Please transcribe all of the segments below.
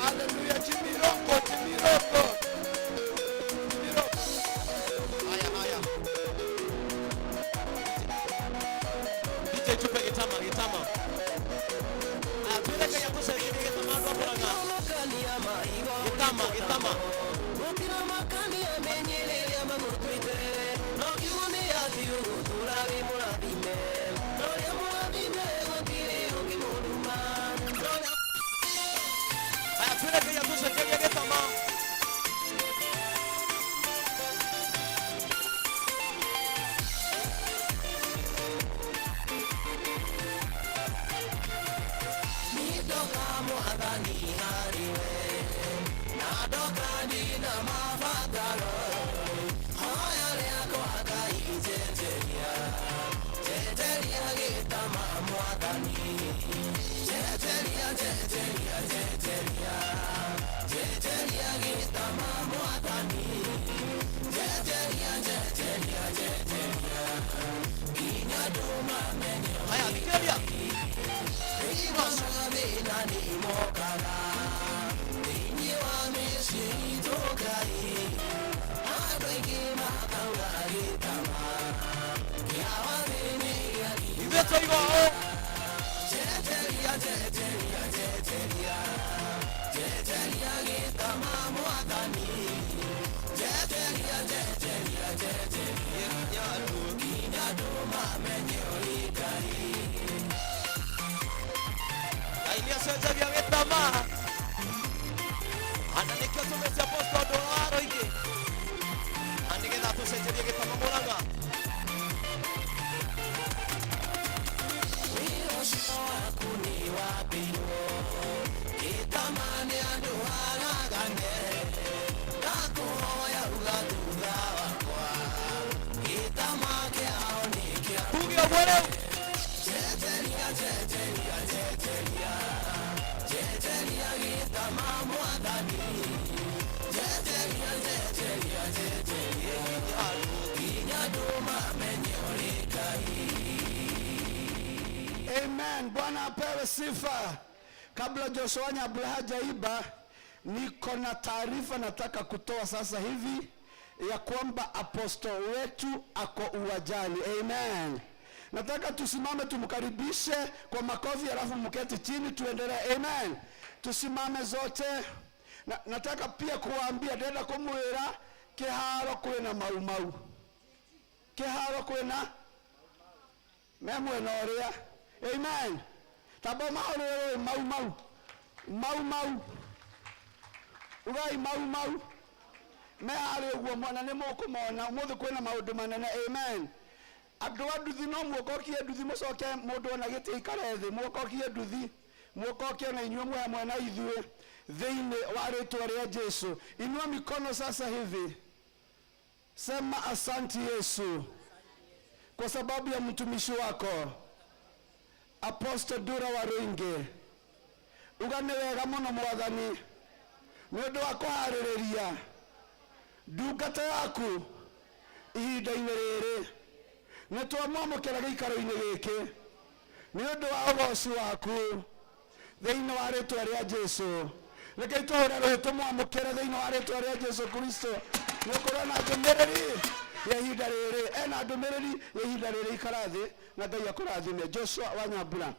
Hallelujah, Chimiroko. Haya. DJ tupe gitama. Tueleke ya kusha hivi gitama ndo kulanga. Gitama. Ukina makani ya menyele ya mamutuite. No kiwani ya tiyo tulavi mulabime. No ya mulabime wakiri ungi muluma. Haya tueleke ya kusha hivi gitama. Amen. Bwana apewe sifa. Kabla Joshua Nyambura hajaiba, niko na taarifa nataka kutoa sasa hivi ya kwamba apostol wetu ako uwajani. Amen. Nataka tusimame tumkaribishe kwa makofi alafu mketi chini tuendelee. Amen. Tusimame zote. Nataka pia kuwaambia dada kumwira kiharo kwena mau. Kiharo kwena memwe noria. Amen. Tabo mau. Ugai mau. Me ari ugo mwana ne moko mona muthu kwena maundu manene. Amen. Andu aduthi no muokokie nduthi mucoke mundu na giti ikare thi muokokie nduthi muokokie na inyuo mwe na ithue thiini wa ritwa ria Yesu. Inua mikono sasa hivi. Sema asante Yesu kwa sababu ya mtumishi wako Apostle Dura Waringe. Ugane wega muno mwathani ni undu wa kuhaririria ndungata yaku ihinda-ini riri. Nitwamwamukira giikaro-ini giki ni undu wa ugoci waku thiini wa ritwa ria Jesu. Reke twahure ruhi tumwamukire thiini wa ritwa ria Jesu Kristo. Nukorwo na ndumiriri ya ihinda riri, ena ndumiriri ya ihinda riri ikarathi na Ngai akurathime. Joshua wa Nyambura.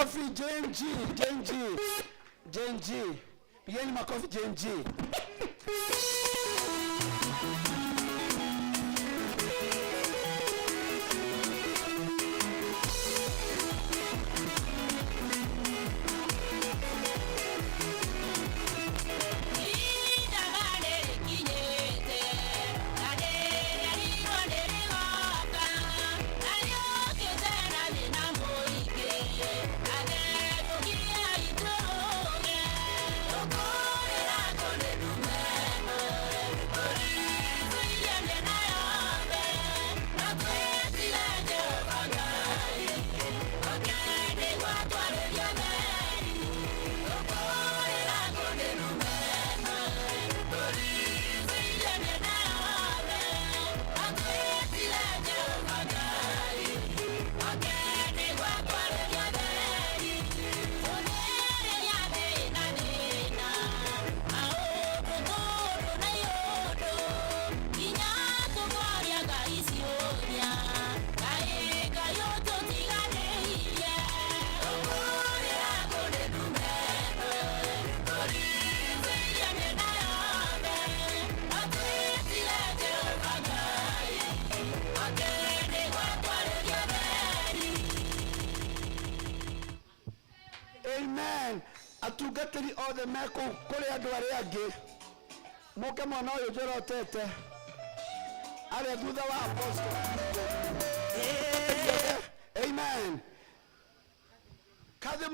makofi Jenji. Pigeni makofi Jenji. Amen. Atugatiri othe meko kuri andu aria angi muke mwana uyu njorotete aria thutha wa apostle. Amen. Kazi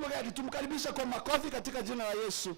mugedi tumkaribisha kwa makofi katika jina la Yesu.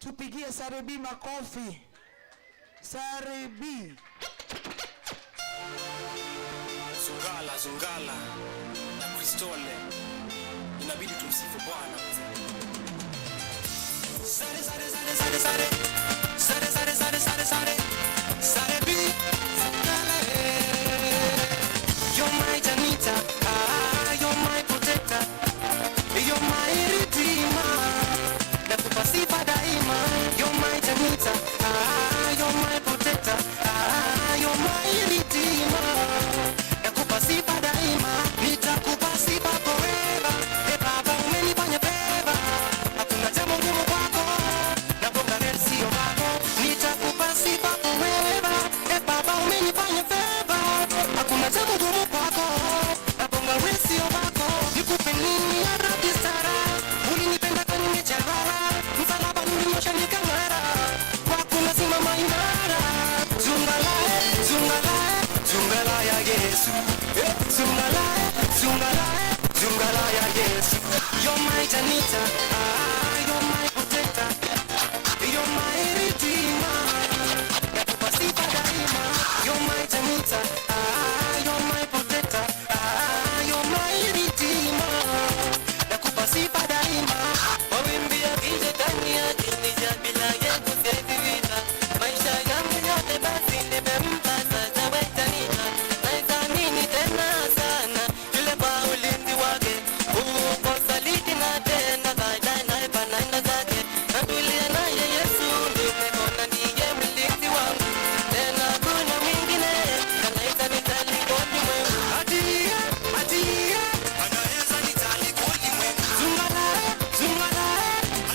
Tupigie Sarebi makofi. Sarebi. Zungala na Kristole. Inabidi tumsifu Bwana. Sare. Sarebi. Zungala. Janita, you're my protector, you're my redeemer. Nakupa sifa daima, nitakupa sifa forever. Baba umenifanya favor, hakuna jambo ngumu kwako, nagonga resi wako, nitakupa sifa forever. Baba umenifanya favor, hakuna jambo ngumu kwako, nagonga resi wako. Nikupe nini ya Rabbi Sara, ulinipenda kwa nimechagara, msalaba nilimosha nikang'ara, kwako nasimama imara. Zungala, zungala, zungala ya Yesu, zungala, zungala, zungala ya Yesu. You're my Janita, you're my protector, you're my redeemer. Nakupa sifa daima. You're my Janita, you're my protector, you're my redeemer. Nakupa sifa daima. Mawimbi yakija ndani yake bila yeye kusifiwa. Maisha yangu yote basi nimempa sasa wewe Janita. Naithamini tena sana yule kwa ulinzi wake. Uko saliti na tena baadaye naipa naenda zake. Natulia naye Yesu nimeona ndiye mlinzi wangu. Tena kuna mwingine anaweza nitalikoni mwengu. Atie anaweza nitalikoni mwengu. Zungala, zungala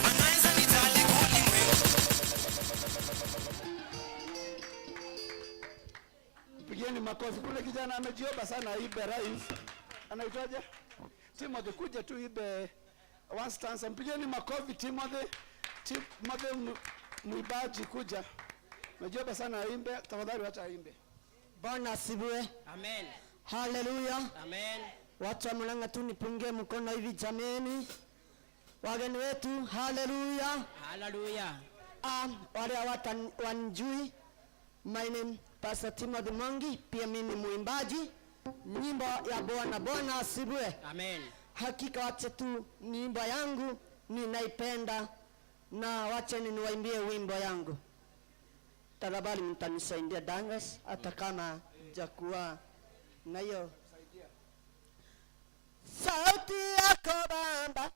anaweza nitalikoni mwengu. Pigeni makofi. Kule kijana amejiomba sana ibe rise. Anaitwaje? Timothy, kuja tu ibe one stanza. Pigeni makofi Timothy. Timothy muibaji kuja. Amejiomba sana aimbe, tafadhali acha aimbe. Bwana asifiwe. Amen. Haleluya. Amen. Watu wa Murang'a tu nipungie mkono hivi jameni. Wageni wetu, haleluya. Hallelujah. Wale wanijui, my name Pastor Timothy Mwangi, pia mimi muimbaji. Nyimbo ya Bwana. Bwana asifiwe. Amen. Hakika wache tu nyimbo yangu ninaipenda, na wache niwaimbie wimbo yangu. Tarabali mtanisaidia dangas hata kama jakuwa na hiyo. Sauti yako Baba,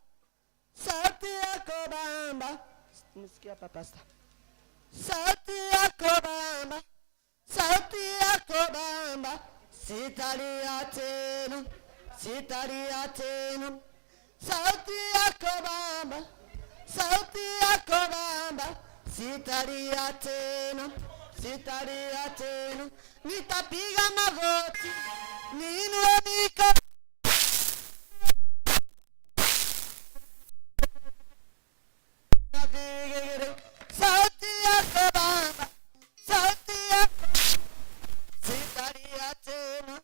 sauti yako Baba. Nisikia hapa pastor. Sauti yako Baba, sauti yako Baba. Sitalia tena, sitalia tena. Sauti yako Baba, sauti yako Baba. Sitalia tena, sitalia tena. Nitapiga magoti, niinue mikono. Sauti yako Baba, sauti yako. Sitalia tena,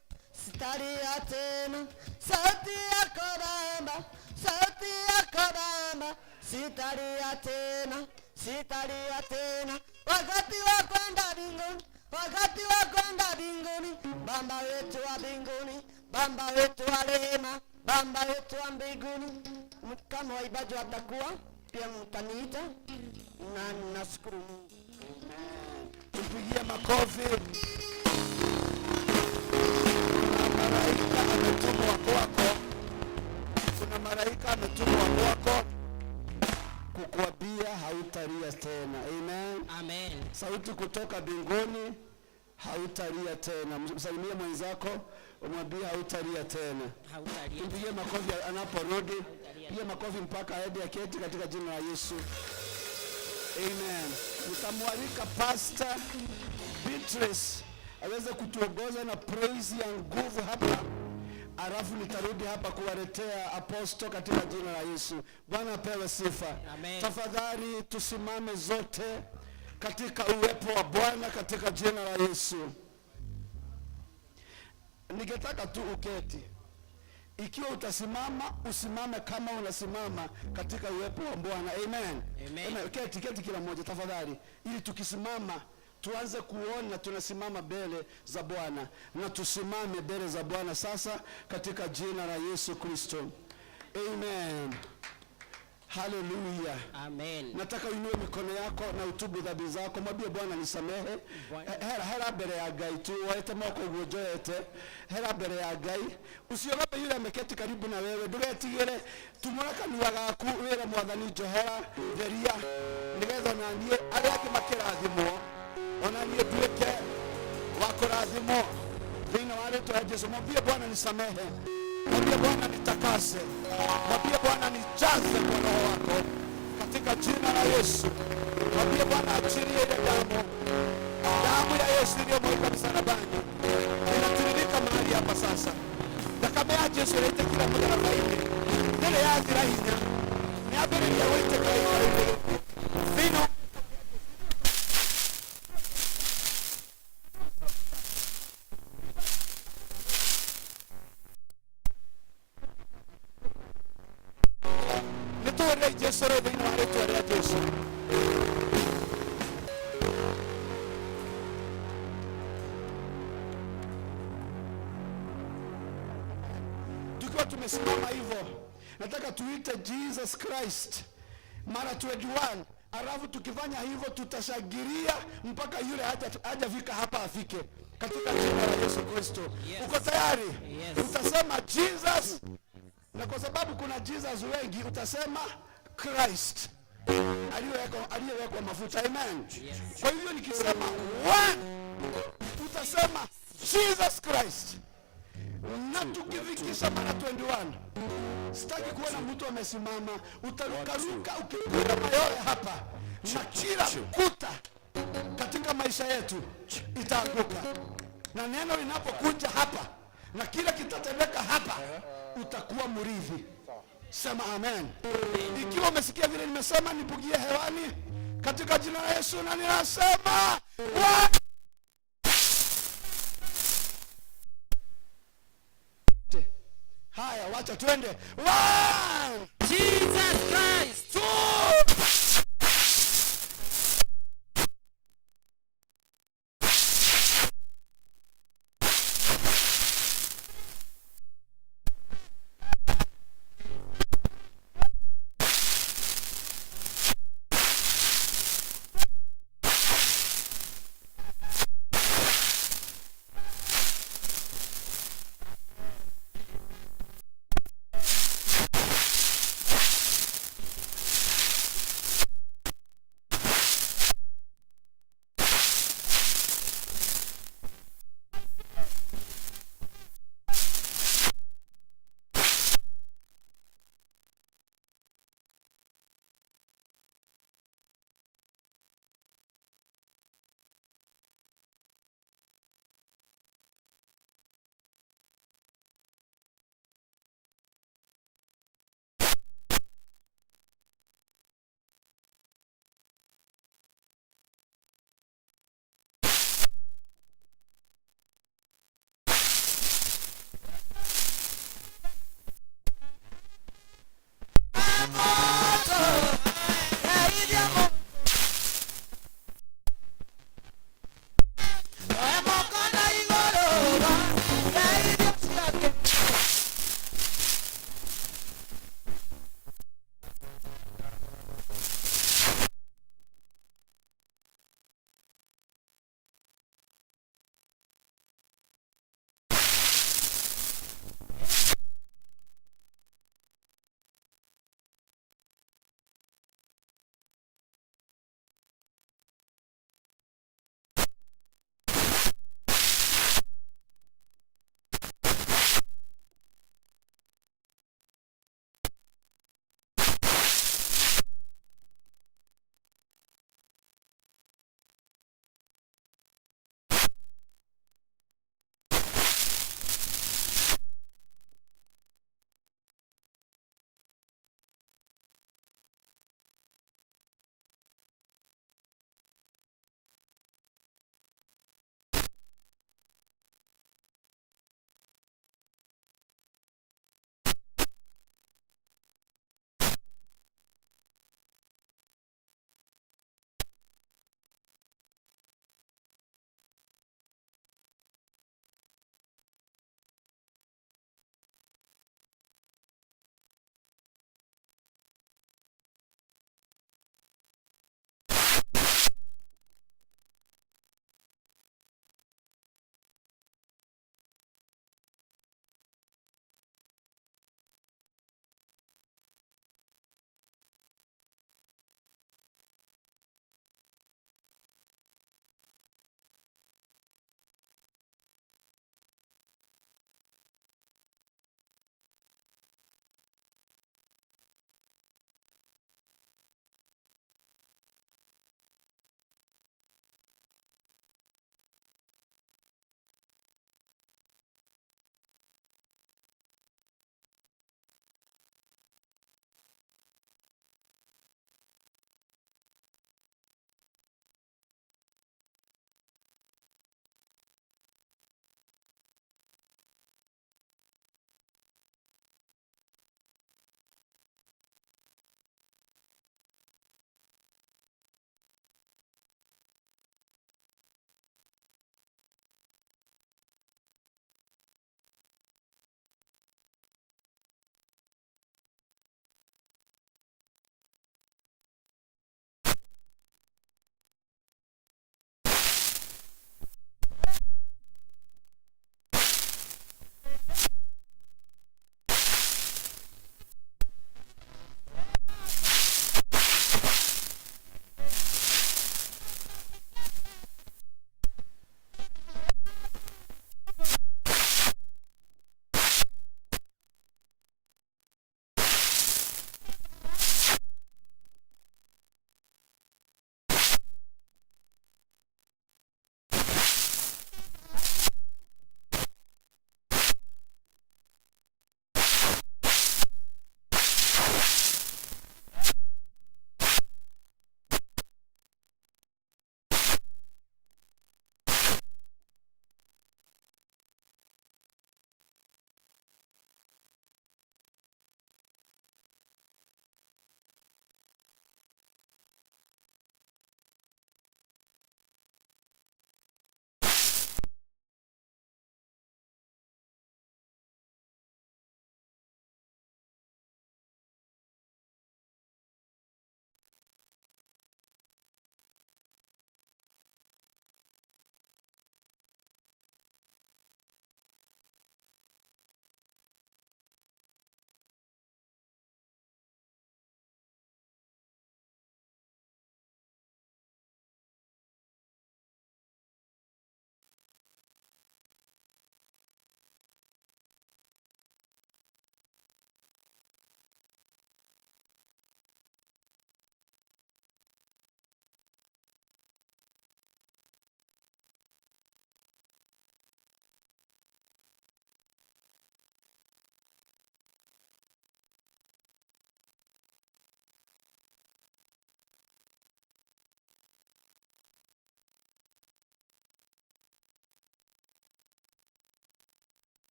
sitalia tena. Sauti yako Baba, sauti yako Baba. Sitalia tena, sitalia tena. Wakati wa kwenda mbinguni, wakati wa kwenda mbinguni. Baba wetu wa mbinguni, Baba wetu wa rehema, Baba wetu wa mbinguni. Kama waibaji watakuwa pia mtaniita, na nashukuru Mungu. Tupigie makofi. Kuna malaika ametumwa kwako. Kuna malaika ametumwa kwako kukuambia hautalia tena. Amen. Amen. Sauti kutoka mbinguni, hautalia tena. Msalimie mwenzako, umwambie hautalia tena. Hautalia. Tupigie makofi anaporudi. Pigie makofi mpaka aende aketi katika jina la Yesu. Amen. Nitamwalika Pastor Beatrice aweze kutuongoza na praise ya nguvu hapa. Alafu nitarudi hapa kuwaletea apostle katika jina la Yesu. Bwana apewe sifa. Amen. Tafadhali tusimame zote katika uwepo wa Bwana katika jina la Yesu. Ningetaka tu uketi. Ikiwa utasimama, usimame kama unasimama katika uwepo wa Bwana. Amen. Amen. Keti kila mmoja tafadhali, ili tukisimama tuanze kuona tunasimama mbele za Bwana, na tusimame mbele za Bwana sasa katika jina la Yesu Kristo. Amen. Haleluya. Amen. Nataka uinue mikono yako na utubu dhambi zako. Mwambie Bwana nisamehe. Hera mbele ya Ngai tu, waete moko ugojoete. Hera mbele ya Ngai. Usiogope yule ameketi karibu na wewe. Ndugetigire tumura kanua gaku wira Mwathani Johera theria. nigetha nanie aria angi makirathimwo ona nie tuike wa kurathimwo thĩinĩ wa rĩtwa rĩa Jesũ. Mwambie Bwana nisamehe, mwambie Bwana nitakase, mwambie Bwana nijaze kwa Roho wako katika jina la Yesu. Mwambie Bwana achilie ile damu ya Yesu iliyomwagika msalabani inatiririka mahali hapa sasa. Thakame ya Jesu ĩraite kila mũtharaba-inĩ ndĩrĩ yathira hinya, nĩambĩrĩria gũitĩka igũrũ thĩinĩ nĩtũũrĩre Jesũ rĩu thĩinĩ wa rĩtwa rĩa Jesũ. Tukiwa tumesimama hivyo, nataka tuite Jesus Christ mara 21. Alafu tukifanya hivyo tutashangilia mpaka yule hajafika hapa afike katika jina la Yesu Kristo. Uko tayari? Utasema Jesus, na kwa sababu kuna Jesus wengi utasema Christ aliyewekwa mafuta. Amen. Kwa hivyo nikisema 1 utasema Jesus Christ. Na tukifikisha mara 21, sitaki kuona mtu amesimama, utarukaruka ukipiga mayowe hapa, na kila kuta katika maisha yetu itaanguka. Na neno linapokuja hapa na kila kitatendeka hapa, utakuwa murithi. Sema amen. Ikiwa umesikia vile nimesema, nipugie hewani katika jina la Yesu, na ninasema haya, wacha twende. 1 Jesus Christ. 2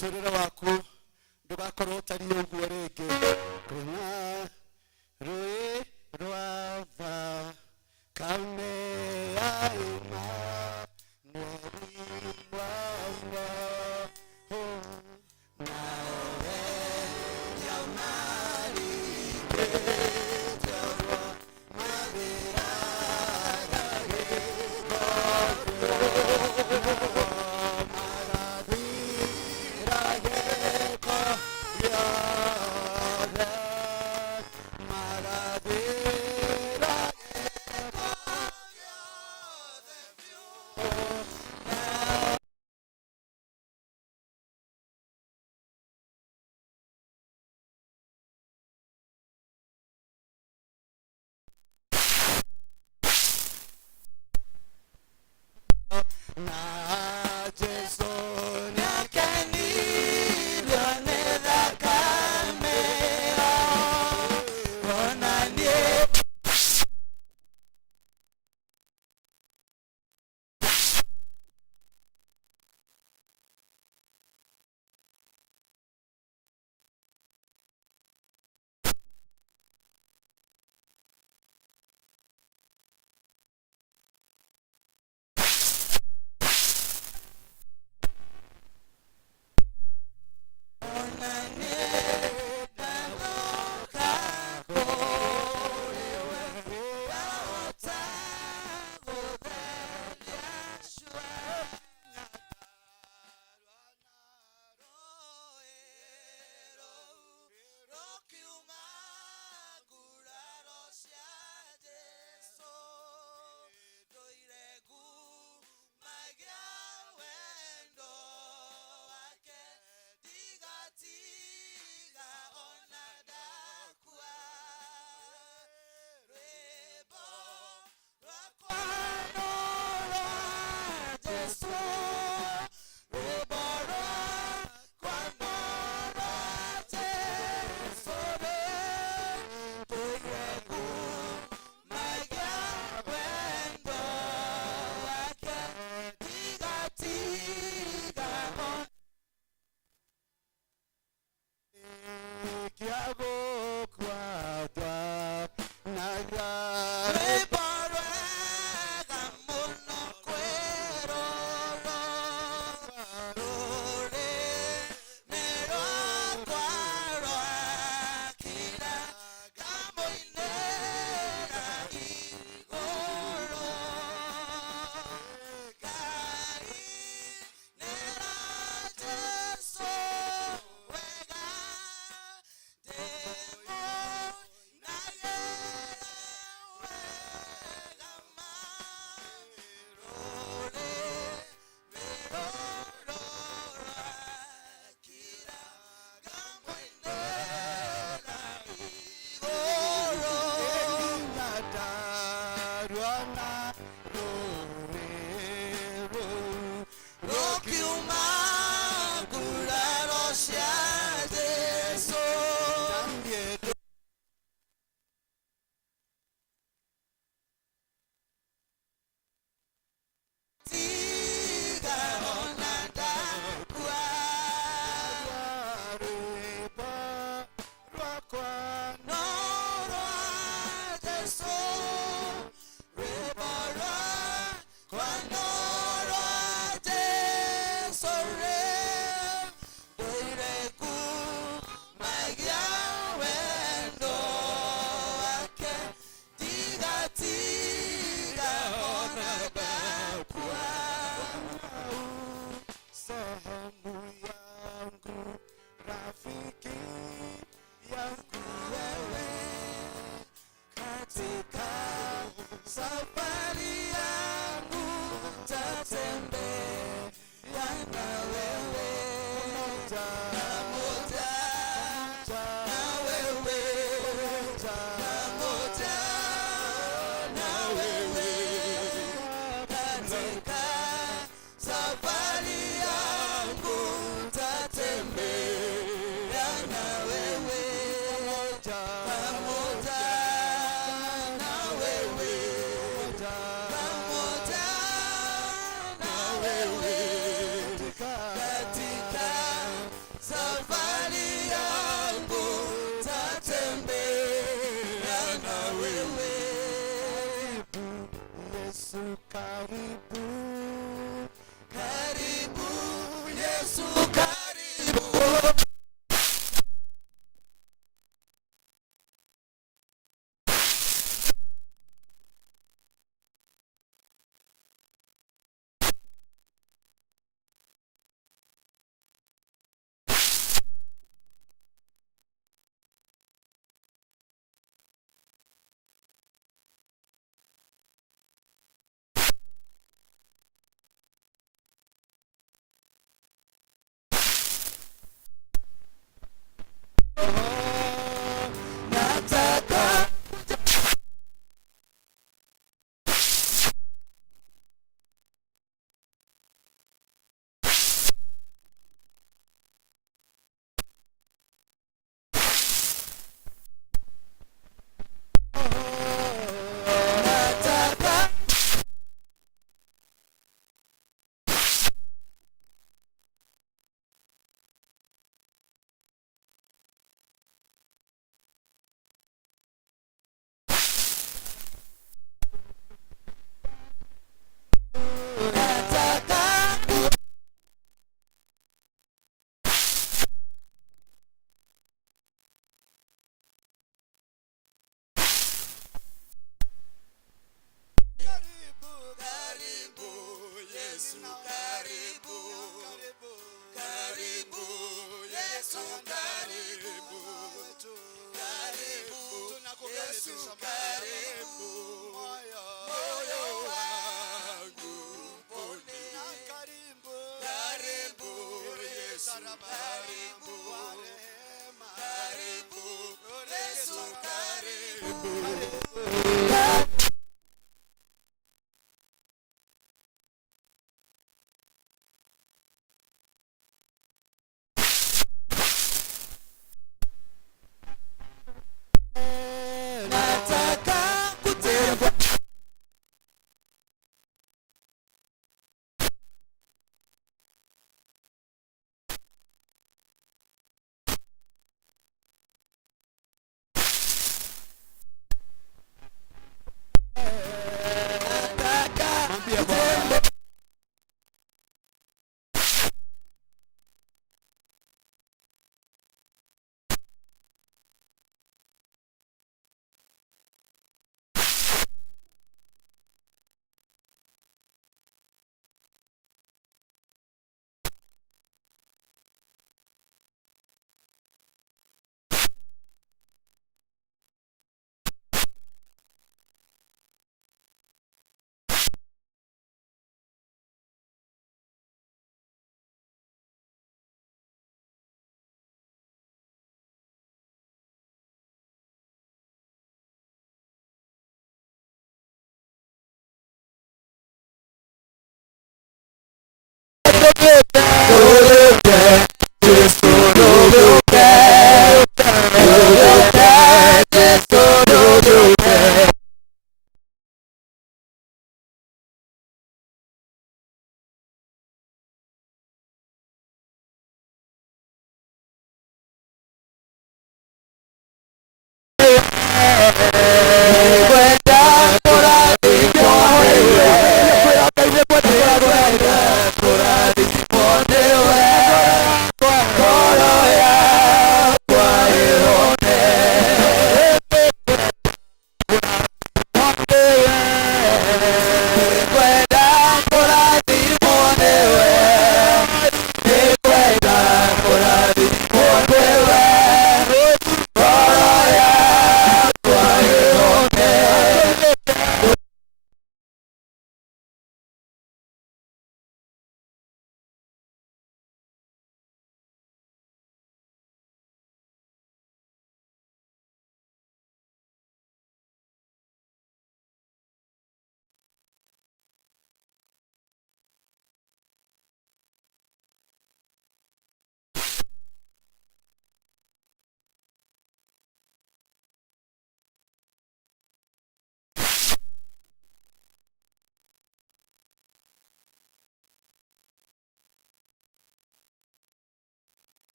muturire waku ndugakorwo utari uguo ringi kwina rui rwava kame yaima mweri wava nawe nyamari kejawa mabiraga Yesu karibu, karibu Yesu karibu, karibu Yesu karibu, moyo wangu pone, karibu, karibu Yesu karibu, karibu Yesu karibu.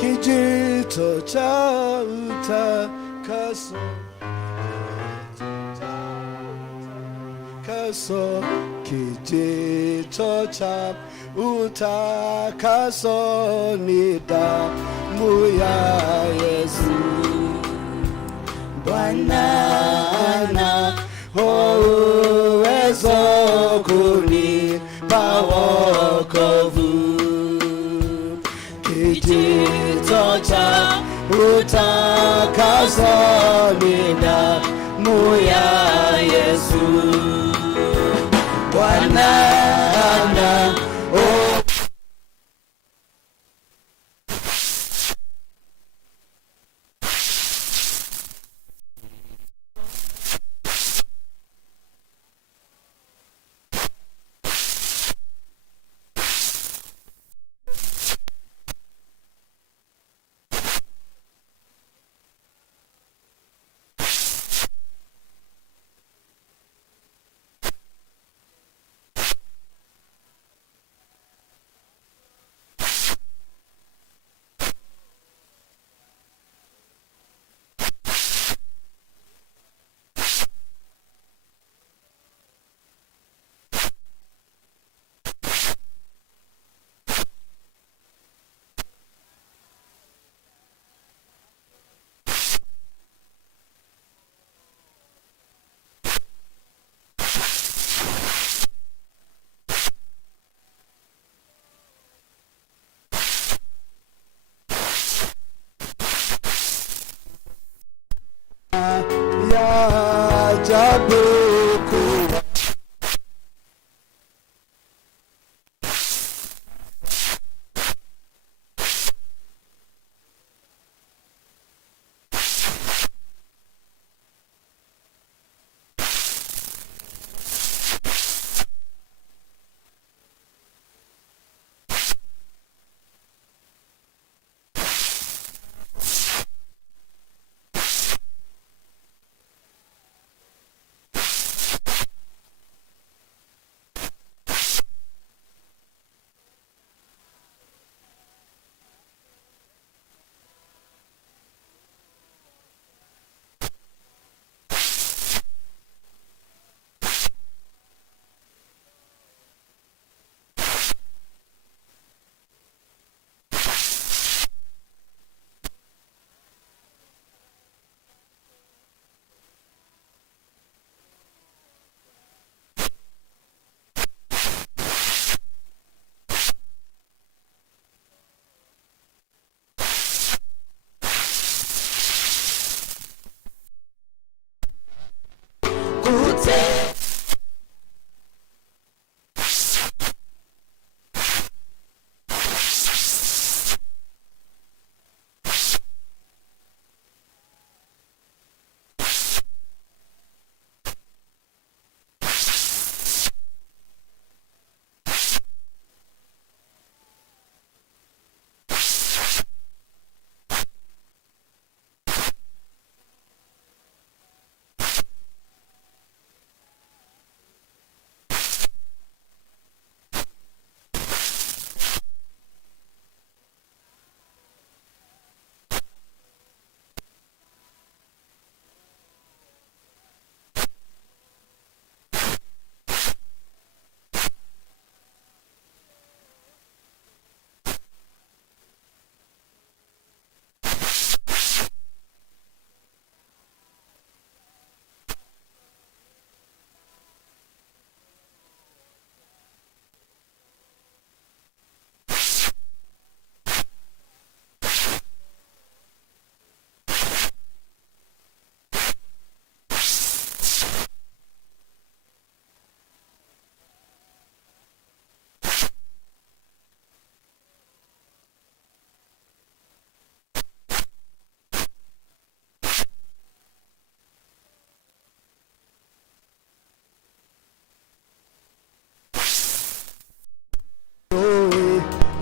Kijito cha utakaso, kijito cha utakaso ni damu ya Yesu. Bwana ana uwezo kunipa wokovu. Kijito cha utakaso ni damu ya Yesu. Bwana ana sabuku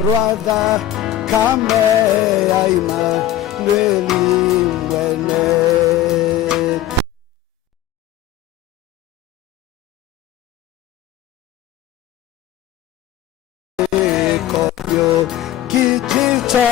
Rwanda kame aima nweli mwene kopyo kijita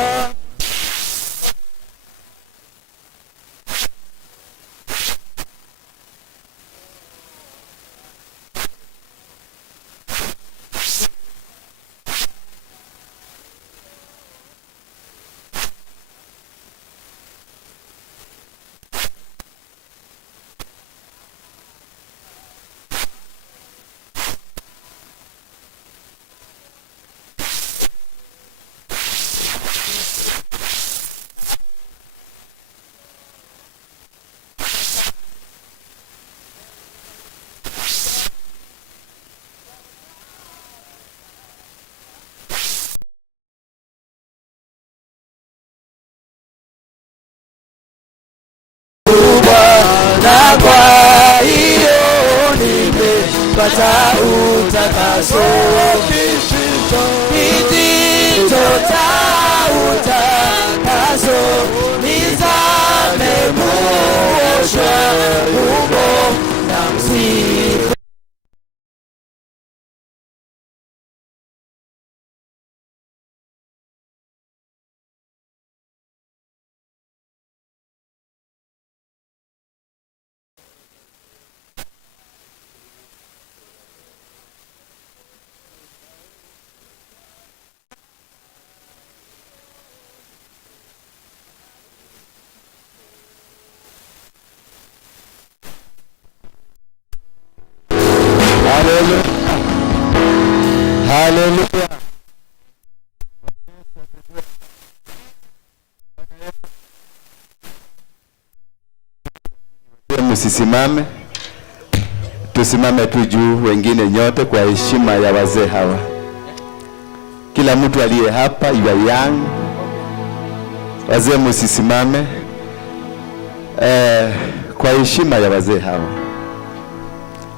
kwa hiyo nimepata utakaso kijito cha utakaso nizame muoshwe humo na msifu Hallelujah. Msisimame. tusimame tu juu, wengine nyote, kwa heshima ya wazee hawa. Kila mtu aliye hapa, you are young. Wazee msisimame. Kwa heshima ya wazee hawa.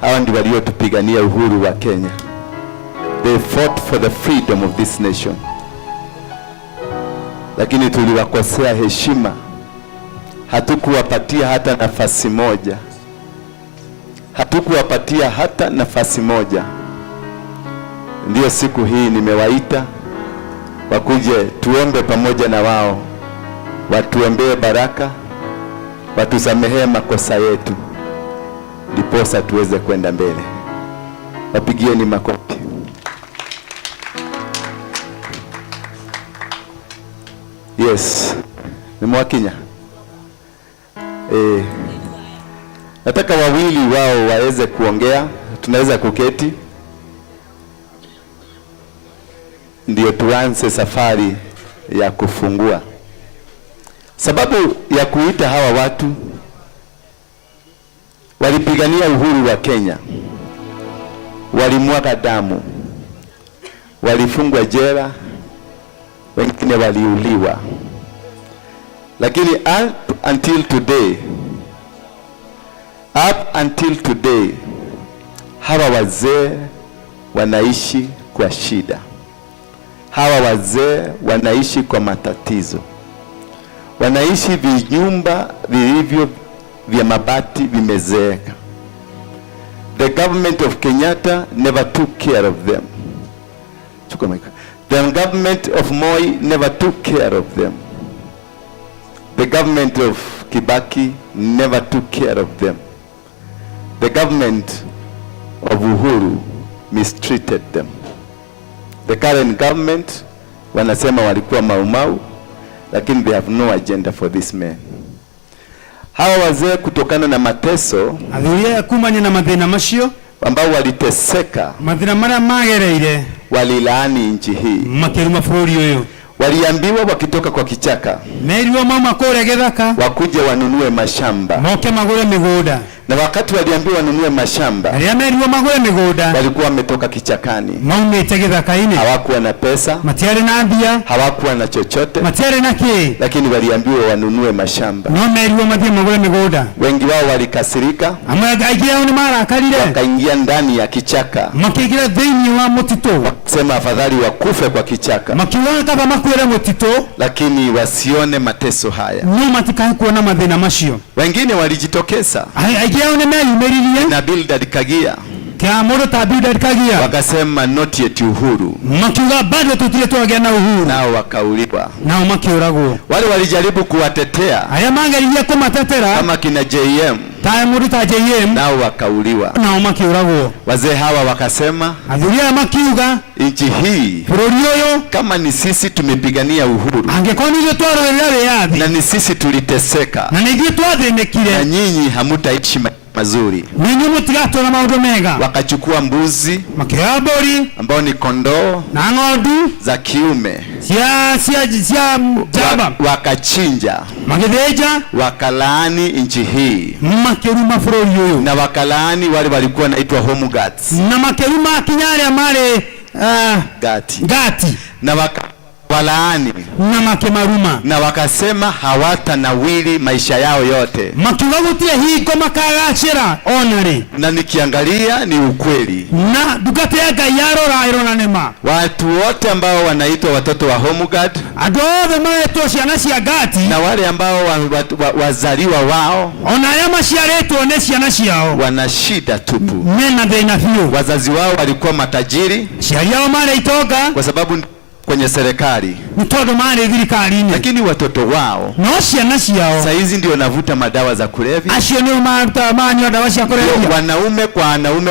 Hawa ndio waliotupigania uhuru wa Kenya. They fought for the freedom of this nation. Lakini tuliwakosea heshima. Hatukuwapatia hata nafasi moja. Hatukuwapatia hata nafasi moja. Ndio siku hii nimewaita wakuje tuombe pamoja na wao. Watuombee baraka, watusamehee makosa yetu, ndiposa tuweze kwenda mbele. Wapigieni makofi. Yes, ni Mwakinya. Nataka wawili wao waweze kuongea. Tunaweza kuketi ndio tuanze safari ya kufungua. Sababu ya kuita hawa watu, walipigania uhuru wa Kenya, walimwaga damu, walifungwa jela, wengine waliuliwa. Lakini up until today, hawa wazee wanaishi kwa shida. Hawa wazee wanaishi kwa matatizo. Wanaishi vinyumba vilivyo vya mabati vimezeeka. The government of Kenyatta never took care of them. The government of Moi never took care of them. The government of Kibaki never took care of them. The government of Uhuru mistreated them. The current government wanasema walikuwa maumau, lakini they have no agenda for this man. Hawa wazee kutokana na mateso athuria kumanya na mathina macio ambao waliteseka, mathina mara magereire, walilaani nchi hii, makiruma bũrũri ũyũ. Waliambiwa wakitoka kwa kichaka, merirwo mama kũrĩa gĩthaka, wakuje wanunue mashamba, moke magũre mĩgũnda. Na wakati waliambiwa wanunue mashamba, rĩrĩa merirwo magũre mĩgũnda, walikuwa wametoka kichakani, maumĩte gĩthaka-inĩ, hawakuwa na pesa, matiarĩ na mbia, hawakuwa na chochote, matiarĩ na kĩ, lakini waliambiwa wanunue mashamba. No merirwo mathiĩ magũre mĩgũnda. Wengi wao walikasirika, amwe aingĩ ao nĩ marakarire, wakaingia ndani ya kichaka, makĩingĩra thĩinĩ wa mũtitũ, sema afadhali wakufe kwa kichaka, makiuga kaba makuĩre mũtitũ, lakini wasione mateso haya. No matikae kuona mathĩna macio. Wengine walijitokeza, aingĩ ao nĩ meyumĩririe, na Bildad Kagia kia mũndũ ta Bildad Kagia, wakasema not yet uhuru, makiuga bado tutire twagĩa na uhuru, nao wakauliwa, nao makiũragwo. Wale walijaribu kuwatetea, aya mangeririe kũmatetera kama kina JM, ta mũndũ ta JM, nao wakauliwa, nao makiũragwo. Wazee hawa wakasema athuria makiuga nchi hii bũrũri ũyũ, kama ni sisi tumepigania uhuru, angĩkorwo nĩ twarũĩrĩra wĩyathi, na ni sisi tuliteseka, na nĩ ithuĩ twathĩnĩkire, na nyinyi hamutaishi mazuri, ninyi mũtigatũra maũndũ mega. Wakachukua mbuzi, makĩoya mbũri ambao ni kondoo na ng'ondu za kiume cia njamba, wakachinja, magĩthĩnja, wakalaani nchi hii, makĩruma bũrũri ũyũ, na wakalaani wale walikuwa naitwa home guards, na makĩruma kinya arĩa marĩ gati, na walaani na makimaruma, na wakasema hawatanawili maisha yao yote, makiuga gũtirĩ hingo makagacĩra onarĩ. Na nikiangalia ni ukweli, na ndungata ya Ngai yarora ĩrona nĩma. Watu wote ambao wanaitwa watoto wa home guard, andũ othe maretwo ciana cia gati, na wale ambao wazaliwa wao, ona arĩa maciarĩtwo nĩ ciana ciao, wana shida tupu. mena thĩna biũ. Wazazi wao walikuwa matajiri, ciari ao marĩ itonga, kwa sababu kwenye serikali, nĩ tondũ marĩ thirikari-inĩ, lakini watoto wao, no ciana ciao saa hizi ndio navuta madawa za kulevya. Acio nĩo manyua dawa cia kulevya. Wanaume kwa wanaume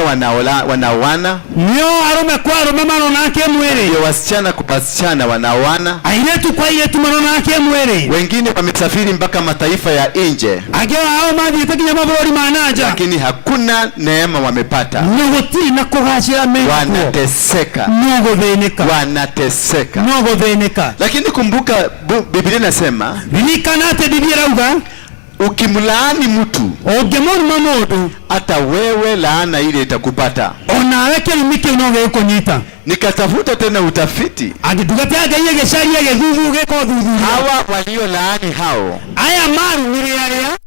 wanaoana, nĩo arũme kwa arũme maronake mwĩrĩ, ndio wasichana kwa wasichana wanaoana, airĩtu kwa airĩtu maronake mwĩrĩ. Wengine wamesafiri mpaka mataifa ya nje, angĩ ao mathiĩte kinya mabũrũri ma nanja, lakini hakuna neema wamepata. no gũtirĩ na kũgacĩra mekuo, wanateseka, no gũthĩnĩka, wanateseka, no gũthĩnĩka. Lakini kumbuka Biblia inasema, ririkana atĩ Biblia irauga, ukimlaani mtu ongemuruma mundu hata wewe laana ile itakupata. onawe kirumi kiu no gikunyita. Nikatafuta tena utafiti, agitugatia Ngai agicaria githuthu gikothuthuria hawa walio laani hao aya marumiria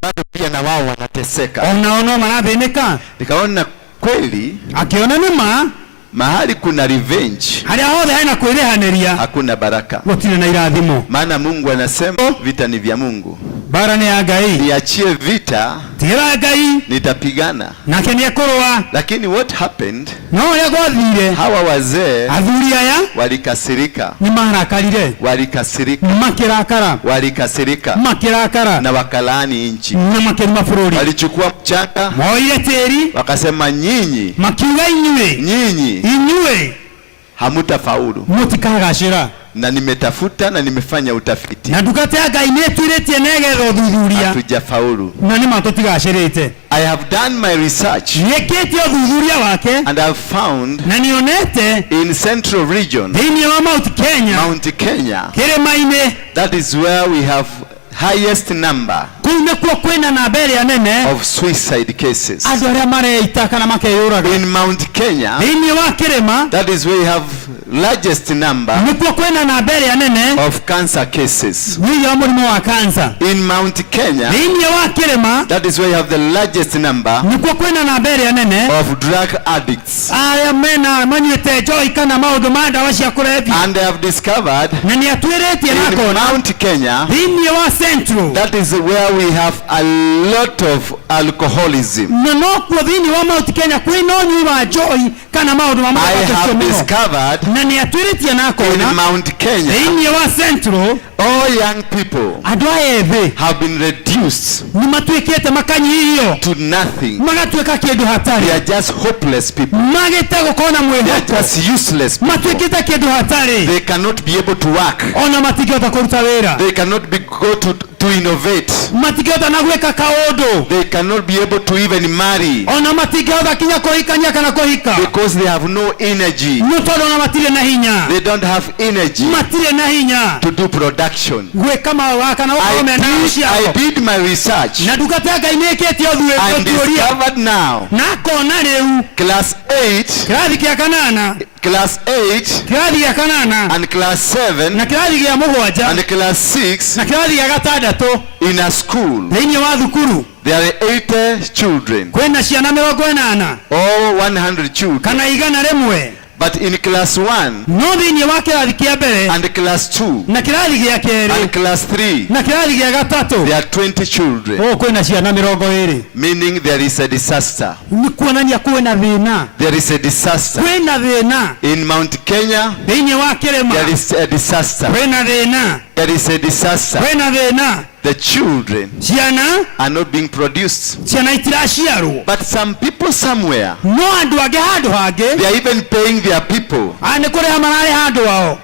bado pia na wao wanateseka. ona marathinika. Nikaona kweli akiona nima mahali kuna revenge, haria hothe haina kwirihaniria hakuna baraka. gutire na irathimo, Maana Mungu anasema vita ni vya Mungu. bara ni ya Ngai. Niachie vita, tira Ngai nitapigana. nake ni akorwa. Lakini what happened, no ya gwathire hawa wazee athuri aya walikasirika, ni marakarire walikasirika makirakara na wakalaani nchi. na makirima bururi Walichukua mchanga moire teri wakasema, nyinyi makiuga inyue hamutafaulu. mutikagacira. Na nimetafuta na nimefanya utafiti, na ndugate Ngai nitwiritie negetha uthuthuria hatujafaulu. na nima tutigacirite. I have done my research niekite uthuthuria wake and I have found na nionete in Central Region, thiini wa Mount Kenya kirima-ini, that is where we have highest number kuo kwina na mbere anene of suicide cases. andu aria mareita kana makeyuraga In Mount Kenya, thiini wa kirima, that is where we have largest number nikuo kwina na mbere anene of cancer cases. wiya wa murimu wa kansa. In Mount Kenya, thiini wa kirima, that is where you have the largest number nikuo kwina na mbere anene of drug addicts. aria mena manyuite njoi kana maundu ma ndawa cia kulevya. And I have discovered na ni atwiritie in nakona Mount Kenya, thiini wa Central, that is where we have a lot of alcoholism. na nokuo thiini wa Mount Kenya kwina unyui wa njoi kana maundu ma I have discovered na ni atwiritie in nakona Mount Kenya, thiini wa Central all young people andu aya ethi have been reduced ni matwikite makanyihio to nothing. magatwika kindu hatari, They are just hopeless people. magite gukona They are mwihoko, just useless people. matwikite kindu hatari, They cannot be able to work. ona matingihota kuruta wira, They cannot go to innovate. matingihota na gwika kaundu, They cannot be able to even marry ona matingihota kinya kuhikania kana kuhika, because they have no energy. ni tondu ona matire na hinya, They don't have energy matire na hinya to do production. gwika mawa kana gukorwo mena I uciaro. did my research na ndugate Ngai nikite and uthuria discovered now na kona riu class 8, kirathi kia kanana, class 8 kirathi gia kanana and class 7 na kirathi gia mugwanja and class 6 na kirathi gia gatandatu in a school. thiini wa thukuru There are 80 children, kwina ciana 80 all 100 children. kana 100. But in class 1 no thiini wa kirathi kia mbere and class 2 na kirathi gia keri and class 3, na kirathi gia gatatu there are 20 children, kwina ciana 20, meaning there is a disaster. ni kuonania kwina thina, There is a disaster. kwina thina In Mount Kenya, thiini wa kirima, there is a disaster. kwina thina, There is a disaster. kwina thina, The children ciana are not being produced. ciana itiraciarwo. But some people somewhere, no andu angi handu hangi they are even paying their people ni kuriha marari handu ao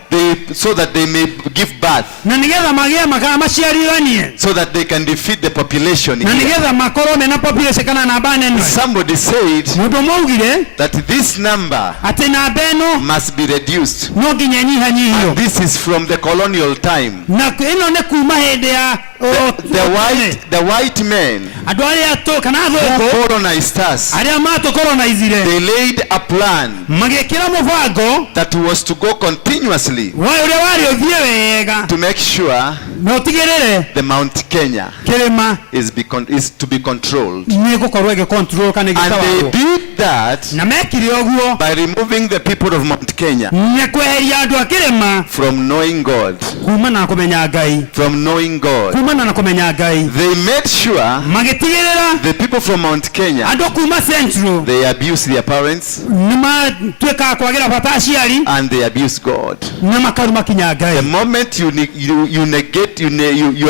so that they may give birth, na nigetha magie makana maciarithanie so that they can defeat the population na here. nigetha makorwo mena population kana namba nene. Somebody said mundu maugire that this number ati namba ino must be reduced. no nginya nyihanyihio, This is from the colonial time. na ino ni kuma hindi ya The white men andu aria tu kana who athungu colonized us, aria matukolonizire they laid a plan magikira mubango that was to go continuously wa uria wari uthie wega to make sure na utigirire the Mount Kenya kirima is to be controlled. ni gukorwo igicontrol kana And they igitawaro, did that na mekire uguo by removing the people of Mount Kenya na kweheria andu a kirima from knowing God. kuma na kumenya Ngai, From knowing God. kumana na kumenya Ngai, They made sure magitigirira the people from Mount Kenya, andu kuma Central they abuse their parents nimatwika kwagira bata aciari and they abuse God. na makaruma kinya The Ngai. moment you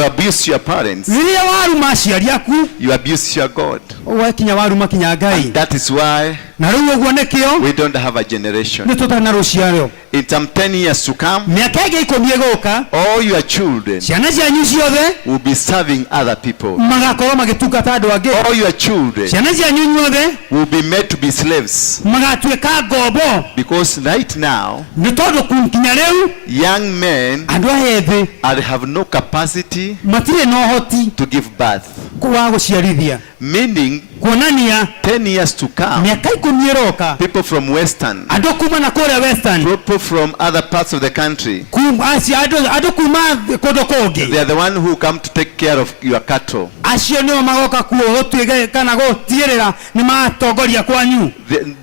abuse your parents, riria waruma aciari aku you abuse your God. wakinya waruma kinya Ngai, That is why na riu uguo nikio we don't have a generation. ni tutana ruciaro. In some 10 years to come, miaka ingi 10 iguka all your children ciana cianyu ciothe will be serving other people. magakorwo magitungata andu angi, All your children ciana cianyu nyothe will be made to be slaves. magatwika ngombo, Because right now, ni tondu kinya riu young men andu aya ethi have no capacity matire na uhoti to give birth. kwa guciarithia, meaning kuonania 10 years to come, miaka 10 iroka, people from Western, andu kuma na kore Western, people from other parts of the country, andu kuma kodo kongi, they are the one who come to take care of your cattle, acio nio magoka kuo gutwige kana gutirira ni matongoria kwanyu,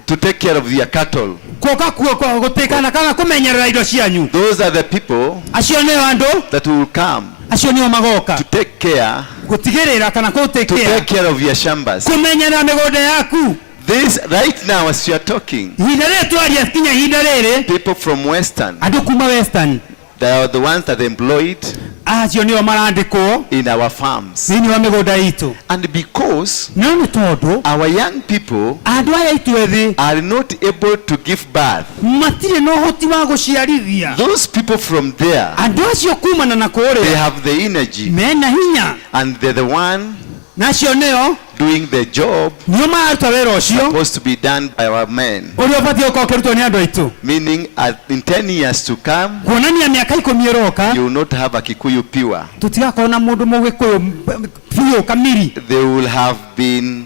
to take care of your cattle. koka kuo gutikana kana kumenyerera indo cianyu. Those are the people Acio nio andu that will come acio nio magoka to take care, gutigirira kana to take gutikira care of your shambas. kumenyerera migunda yaku. This right now as you are talking, Hinda riri twaria kinya hinda riri, people from Western, andu kuma Western they are the ones that are employed acio nio marandikwo in our farms. thini wa migunda itu, And because no ni tondu our young people andu aya itu ethi are not able to give birth, matire no hoti wa guciarithia, those people from there, andu acio kumana na they kuria have the energy, mena hinya, and they're the one nacio nio doing the job nio mararuta wira ucio supposed to be done by our men. uria ubatie ukorwo ukirutwo ni andu aitu, Meaning in 10 years to come, kuonania miaka 10 iroka you will not have a Kikuyu pure. tutigakorwo na mundu mugikuyu biu kamiri, They will have been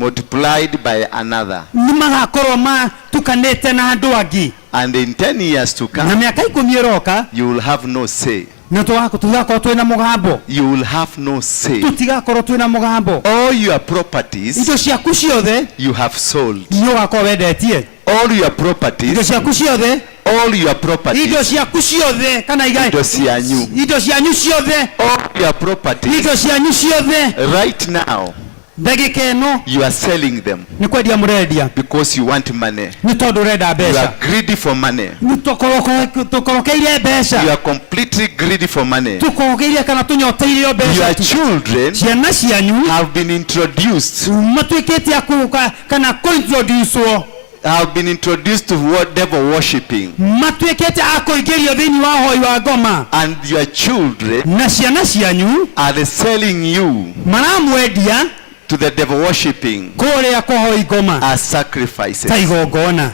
multiplied by another. ni magakorwo matukanite na andu angi, And in 10 years to na come, miaka 10 iroka you will have no say. na tugakorwo twina mugambo, You will have no say. tutigakorwo twina mugambo. All your properties Indo ciaku ciothe you have sold. ni ugakorwo wendetie, All your indo properties, ciaku ciothe, all your indo properties, ciaku ciothe kana indo cianyu, indo cianyu ciothe, all your properties, indo cianyu ciothe right now, ndagika ino you are selling them ni kwendia murendia because you want money. ni tondu urenda You mbeca, are greedy for money. ni tukorokeire You mbeca, are completely greedy for money. tukorokeire kana tunyoteire Your mbeca. children Ciana cianyu have been introduced, matuikite akuka kana kuintroducewo, have been introduced to what devil worshipping, matuikite akuingirio thini wa hoi wa ngoma, and your children na ciana cianyu are selling you maramwendia to the devil worshipping kuria kuhoi ngoma as ta sacrifices. igongona.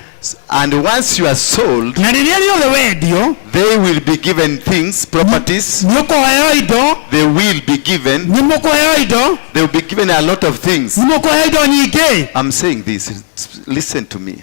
And once you are sold, Na riria riothe wendio they will be given things, properties. ni ukuheo indo, They will be given. ni mukuheo indo, They will be given a lot of things. ni mukuheo indo nyingi. I'm saying this. Listen to me.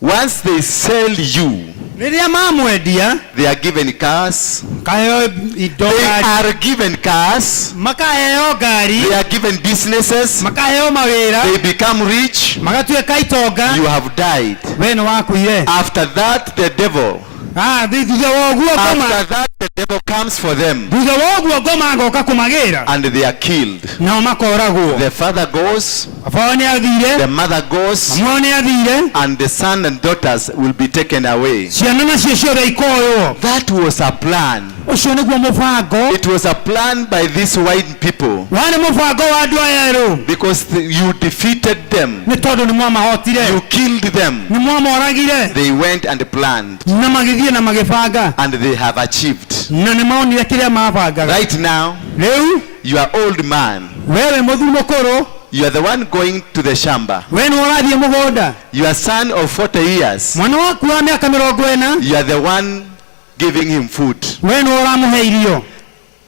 Once they sell you, Riria mamwendia they are given cars. kaheo indo, They are given cars. makaheo ngari, They are given businesses. makaheo mawira, They become rich. magatuika itonga, You have died. we ni wakuire. After that, the devil. Thutha woguo ngoma, After that, the devil comes for them, thutha woguo ngoma ngoka kumagira and they are killed. nao makoragwo. The father goes, Baba ni athire, the mother goes, mwana ni athire, and the son and daughters will be taken away. ciana nacio ciothe ikoywo. That was a plan. Ucio niguo mubango, It was a plan by these white people, wari mubango wa andu aya erũ, because you defeated them. ni tondu ni mwamahotire, You killed them. ni mwamoragire, They went and planned, na magithie na magibanga, and they have achieved. na ni maonire kiria mabangaga. Right now, Riu you are old man. wewe muthuri mukuru, You are the one going to the shamba. we ni urathie mugunda, Your son of 40 years, mwana waku wa miaka 40 you are the one giving him food. we ni uramuhe irio.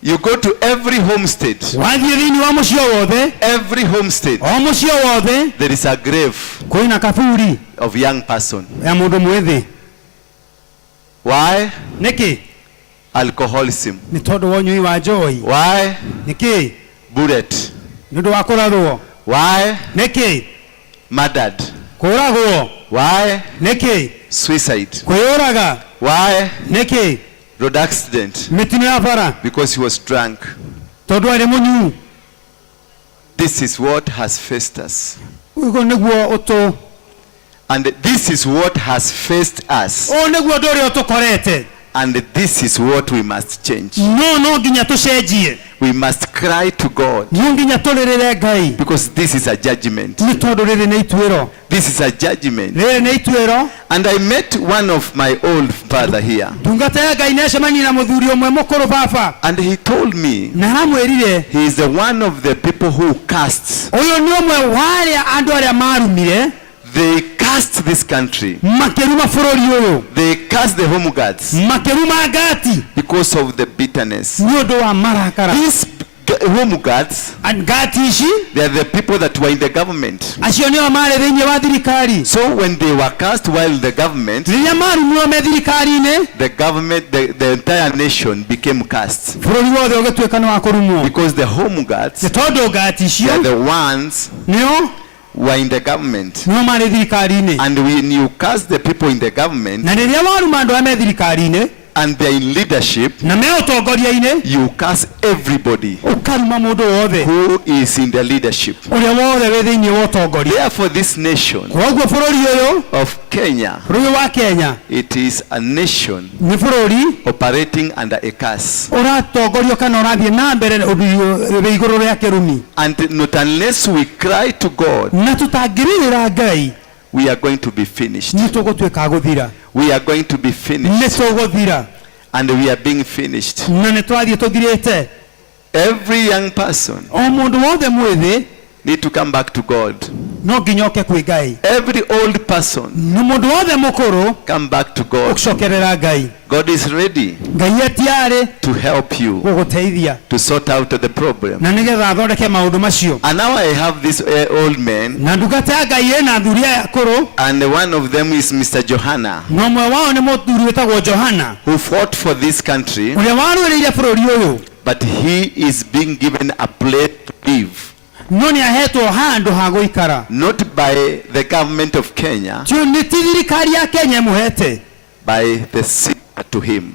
You go to every homestead. Wathie thini wa mucio wothe, Every homestead, o mucio wothe there is a grave kwina kaburi of young person. ya mundu mwithi. Why? Niki Alcoholism. ni tondu wa unyui wa njoi. Why? Niki Bullet. ni undu wa kurathwo. Why? Niki Murdered. kuragwo. Why? Niki Suicide. kwiyuraga. Why? Niki Road accident. mitino ya bara Because he was drunk. tondu ari munyu. This is what has faced us. Ugo niguo utu, And this is what has faced us. o niguo ndu uria utukorete. And this is what we must change. No nginya tucenjie, We must cry to God, no nginya turirire Ngai, because this is a judgment. ni tondu riri ni ituiro, This is a judgment. riri ni ituiro. And I met one of my old father here, Ndungata ya Ngai necemania na muthuri umwe mukuru baba, and he told me na aramwirire he is the one of the people who casts. uyu ni umwe wa aria andu aria marumire They cast this country. makiruma bururi uyu, They cast the home guards makiruma ngati because of the bitterness. ni undu wa marakara. home guards, ngati ici they are the people that were in the government. acio nĩo marĩ thĩinĩ wa thirikari. So when they were cast while in the government, rĩrĩa marumirwo me thirikari-inĩ, the government, the entire nation became cast. bũrũri wothe ũgĩtuĩka nĩ wa kũrumwo. Because the home guards, nĩ tondũ ngati they are icio the ones nĩo who are in the government. nĩo marĩ thirikari-inĩ. And when you cast the people in the government, na rĩrĩa waruma andũ aya me thirikari-inĩ and they are in leadership, na me ũtongoria-inĩ, you cast everybody ũkaruma mũndũ wothe who is in the leadership. ũrĩa wothe wĩ thĩinĩ wa ũtongoria. Therefore, this nation koguo bũrũri ũyũ, of Kenya, bũrũri wa Kenya, it is a nation nĩ bũrũri operating under a curse. ũratongorio kana ũrathiĩ na mbere wĩ igũrũ rĩa kĩrumi. And not unless we cry to God, na tũtangĩrĩrĩra Ngai, we are going to be finished. nĩ tũgũtuĩka gũthira. We are going to be nĩ finished. tũgũthira And we are being finished. na nĩ twathiĩ tũthirĩte. Every young person o mũndũ wothe mwĩthĩ need to come back to God. no nginya oke kwĩ Ngai. Every old person na mũndũ wothe mũkũrũ come back to God. ũcokerera Ngai. God is ready Ngai etiarĩ to help you gũgũteithia to sort out the problem. na nĩgetha athondeke maũndũ macio. And now I have this old man, na ndungata ya Ngai ĩna athuri aya akũrũ, and one of them is Mr. Johanna, na ũmwe wao nĩ mũthuri wĩtagwo Johana, who fought for this country, ũrĩa warũĩrĩire bũrũri ũyũ, but he is being given a place to live, no nĩ ahetwo handũ ha gũikara. not by the government of Kenya, tio nĩ ti thirikari ya Kenya ĩmũhete, by the sister to him,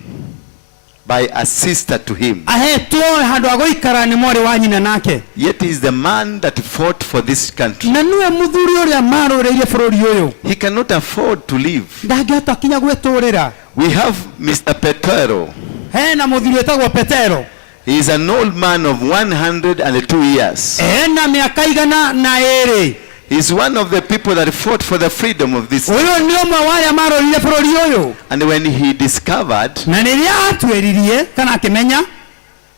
by a sister to him. ahetwo handũ ha gũikara nĩ mwarĩ wa nyina nake. Yet he is the man that fought for this country. na nĩwe mũthuri ũrĩa marũĩrĩire bũrũri ũyũ, He cannot afford to live. ndangĩhota kinya gwĩtũũrĩra. We have Mr. Petero. hena mũthuri wĩtagwo Petero, He is an old man of 102 years. hena mĩaka igana na ĩrĩ. He is one of the people that fought for the freedom of this. ũyũ nĩ ũmwe wa arĩa marũĩrĩire bũrũri ũyũ. And when he discovered na rĩrĩa atuĩririe kana akĩmenya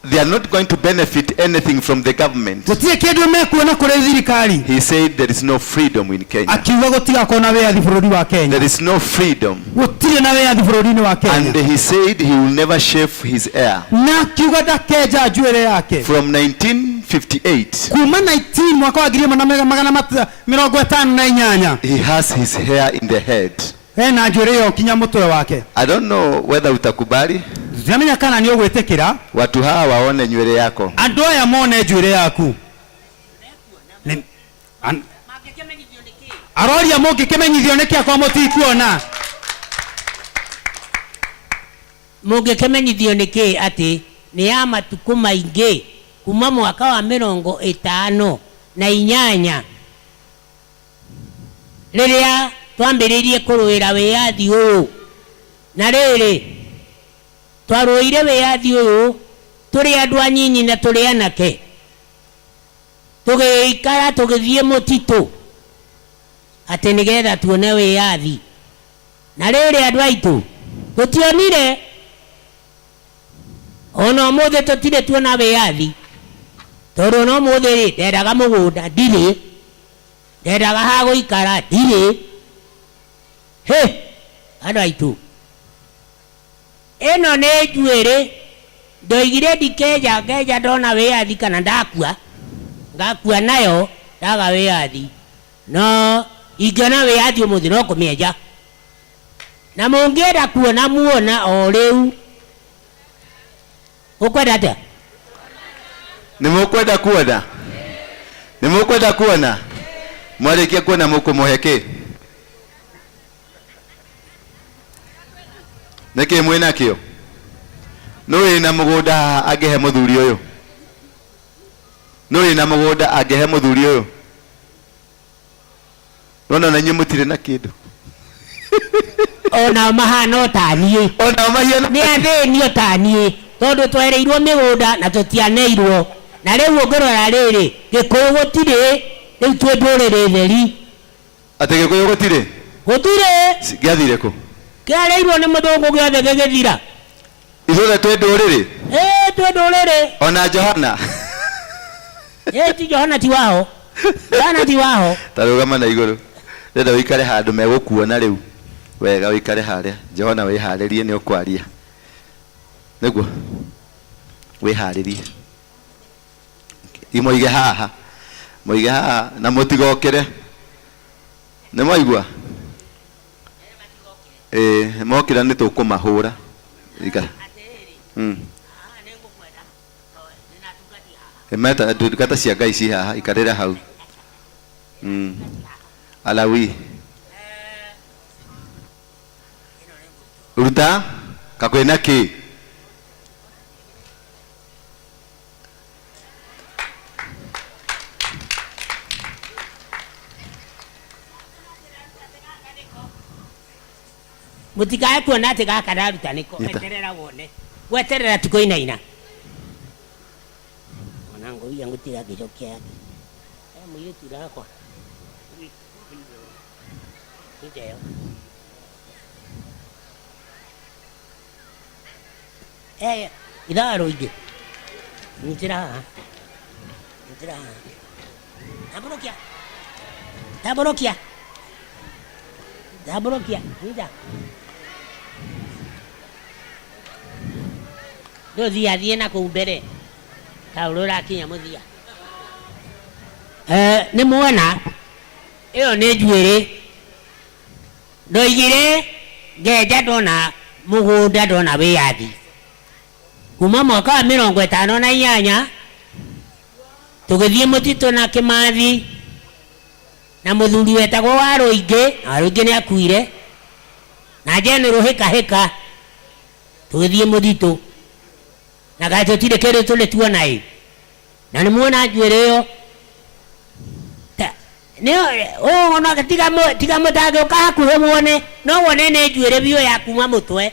they are not going to benefit anything from the government, gũtirĩ kĩndũ mekuona kũrĩ thirikari, he said there is no freedom in Kenya. akiuga gũtigakorwo na wĩyathi bũrũri wa Kenya. There is no freedom. gũtirĩ na wĩyathi bũrũri-inĩ wa And Kenya. he said he will never shave his hair. na akiuga ndakenja njuĩrĩ yake. From 1958, kuma 19 mwaka wa 1958 he has his hair in the head. hena njuĩrĩ ĩyo kinya mũtwe wake. I don't know whether utakubali ndiramenya kana nĩ ũgwĩtĩkĩra watu hawa waone nywele yako. andũ aya mone njuĩrĩ yaku. aroria mũngĩkĩmenyithio nĩkĩ akwa mũtikuona. mũngĩkĩmenyithio nĩkĩ atĩ nĩ ya matukũ maingĩ kuma mwaka wa 58 rĩrĩa twambĩrĩirie kũrũĩra wĩyathi ũyũ, na rĩrĩ twarũĩire wĩyathi ũyũ tũrĩ andũ anyinyi na tũrĩ anake, tũgĩikara tũgĩthiĩ mũtitũ atĩ nĩgetha tuone wĩyathi. na rĩrĩ andũ aitũ tũtionire, ona ũmũthĩ tũtirĩ tuona wĩyathi, tondũ no mũthĩ ndendaga mũgũnda ndirĩ, ndendaga ha gũikara ndirĩ. andũ aitũ, ĩno nĩ njuĩrĩ ndoigire ndikenja, ngenja ndona wĩyathi kana ndakua, ngakua nayo ndaga wĩyathi, no ingĩona wĩyathi ũmũthĩ no kũmĩenja. na mũngĩenda kuona muona o rĩu. ũkwenda atĩa? Nimukwenda kuona? Nimukwenda kuona? Mwarĩkia kuona mũkũmũhe kĩ? Nĩkĩ mwĩna kĩo? Nũĩ na mũgũnda angĩhe mũthuri ũyũ? Nũĩ na mũgũnda angĩhe mũthuri ũyũ? Nona na inyuĩ mũtirĩ na kĩndũ. Ona mahana ta niĩ. Ona mahiana nĩ athĩnio ta niĩ, tondũ twereirwo mĩgũnda na tũtianeirwo. na rĩu ũngĩrora rĩrĩ Gĩkũyũ gũtirĩ, rĩu twĩ ndũrĩrĩ theri. Atĩ Gĩkũyũ gũtirĩ? Gũtirĩ. Gĩathire kũ? Kĩareirwo nĩ mũthũngũ gĩothe gĩgĩthira. Ithuothe twĩ ndũrĩrĩ? Twĩ ndũrĩrĩ. Ona Johana? Ti Johana ti wao. Johana ti wao. Tarũgama na igũrũ. Ndĩrenda ũikare handũ megũkuona rĩu. Wega ũikare harĩa. Johana wĩharĩrie nĩ ũkwaria. Nĩguo. Wĩharĩrie. imoige haha moige haha na mutigokere nĩ mwaigua mokira nĩ tũkũmahũra meta ndungata cia Ngai ci haha ikarĩra hau alawi ruta kakwĩna kĩ mutikae kuona ati gaka ndaruta niko weterera wone weterera tukoinaina mwanangu huyu angutira kijokia yake mwili turako ndio idaro ige nitira taborokia nida ndothi athie na kuu mbere taurura kinya muthia ni muona iyo ni njuĩrĩ ndoigire ngenja ndona mugunda ndona wĩyathi kuma mwaka wa 58 tũgĩthiĩ mũtitũ na Kĩmathi na mũthuri wetagwo Warũingĩ nĩ akuire na General Hĩkahĩka tũgĩthiĩ mũtitũ na gato tire kero tole tuona hii na nimuona njuĩrĩ ĩyo ona tiga mũtage ũkahakuhĩ muone no wone nĩ njuĩrĩ biũ ya kuma mũtwe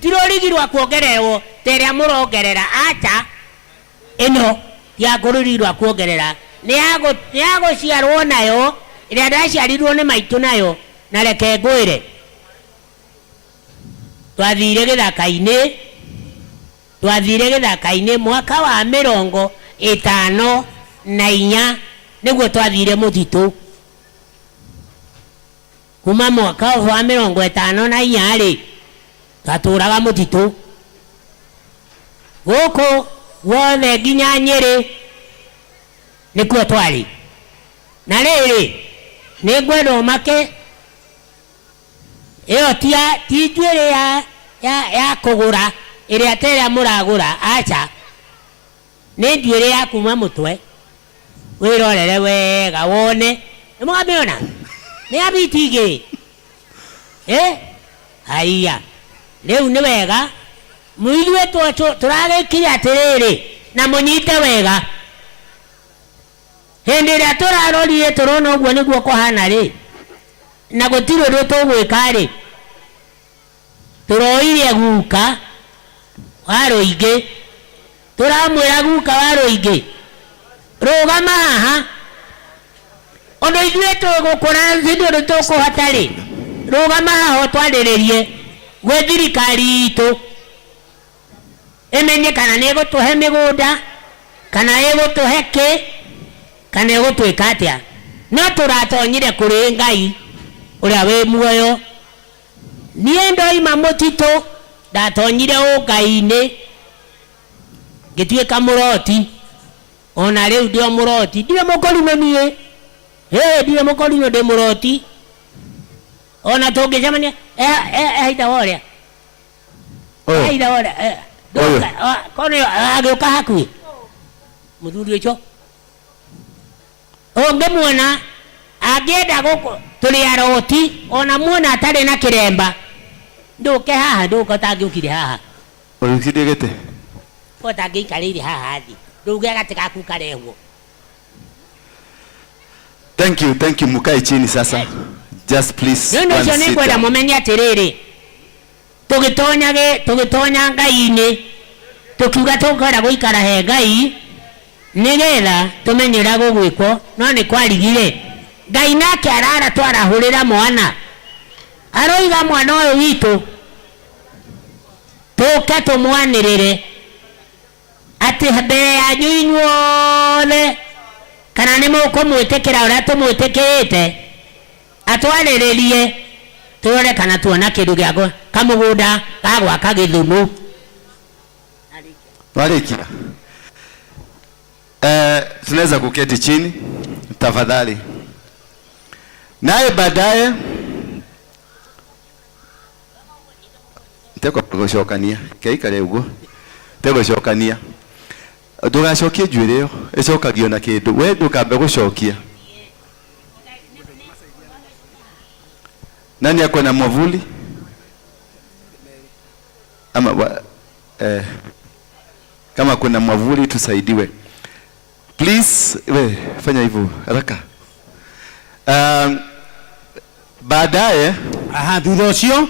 tirorigirwa kuongererwo terĩa mũrongerera acha ĩno ya kũrũrirwa kuongerera nĩ yagũciarwo nayo ĩrĩa ndaciarirwo nĩ maitũ nayo na reke ngwĩre twathire gĩthaka-inĩ mwaka wa 54 nĩguo twathire mũtitũ kuma mwaka wa 54 rĩ twatũraga mũtitũ gũkũ wothe nginya Nyĩrĩ nĩkuo twarĩ na rĩrĩ nĩ ngwenda ũmake ĩyo ti njuĩrĩ ya kũgũra ĩrĩa terĩa mũragũra acha nĩ njuĩrĩ ya kuma mũtwe wĩrorere wega wone nĩmwamĩona nĩ abiti igĩrĩ haiya rĩu nĩ wega mũigue tũragĩkire atĩrĩrĩ na mũnyite wega hĩndĩ ĩrĩa tũrarorire tũrona ũguo nĩguo kũhana rĩ na gũtirĩ ũndũ tũgwĩka rĩ tũroire guka Warũingĩ tũramwĩra guka Warũingĩ rũgama haha ũndũ ithuĩ tũgũkũra hĩndĩ ũndũ tũkũhota rĩ rũgama haha twarĩrĩrie gwĩ thirikari itũ ĩmenye kana nĩ ĩgũtũhe mĩgũnda kana ĩgũtũhe kĩ kana ĩgũtwĩka atĩa no tũratonyire kũrĩ Ngai ũrĩa wĩ muoyo niĩ ndoima mũtitũ ndatonyire ũngai-inĩ ngĩtuĩka mũroti ona rĩu ndĩ mũroti ndirĩ mũkorinũ niĩ ndirĩ mũkorinũ ndĩ mũroti ona tũngĩcemania haita worĩa haita worĩa kono agĩũka hakuhĩ mũthuri ũcio ũngĩmuona angĩenda gũkũ tũrĩ aroti ona muona atarĩ na kĩremba ndũke haha ndũka ũtangĩũkire haha ũrĩkire gĩtĩ ũtangĩikarĩire haha thĩ ndũge gatĩ gaku karehwo. Thank you mukae chini sasa just please nĩ ũcio nĩ kwenda mũmenye atĩrĩrĩ tũgĩtonya Ngai-inĩ tũkiuga tũkwenda gũikara he Ngai nĩgetha tũmenyera gũgwĩkwo no nĩ kwarigire Ngai nake arara twarahũrĩra mwana aroiga mwana ũyũ witũ tũke tũmwanĩrĩre atĩ mbere yanyu inyuothe kana nĩ mũkũmwĩtĩkĩra ũrĩa tũmwĩtĩkĩrĩte atwarĩrĩrie tũrore kana tuona kĩndũ gĩa kamũgũnda ga gwaka Gĩthumo. Warĩkia Tunaweza kuketi chini tafadhali. Naye baadaye tegoshokania keikare uguo tegoshokania ndugacokie njuĩrĩ ĩyo ĩcokagio na kĩndũ, we ndũkambe gũcokia. Nani ako na mwavuli ama kama kuna mwavuli tusaidiwe please. We fanya hivyo haraka. Baadaye thutha ũcio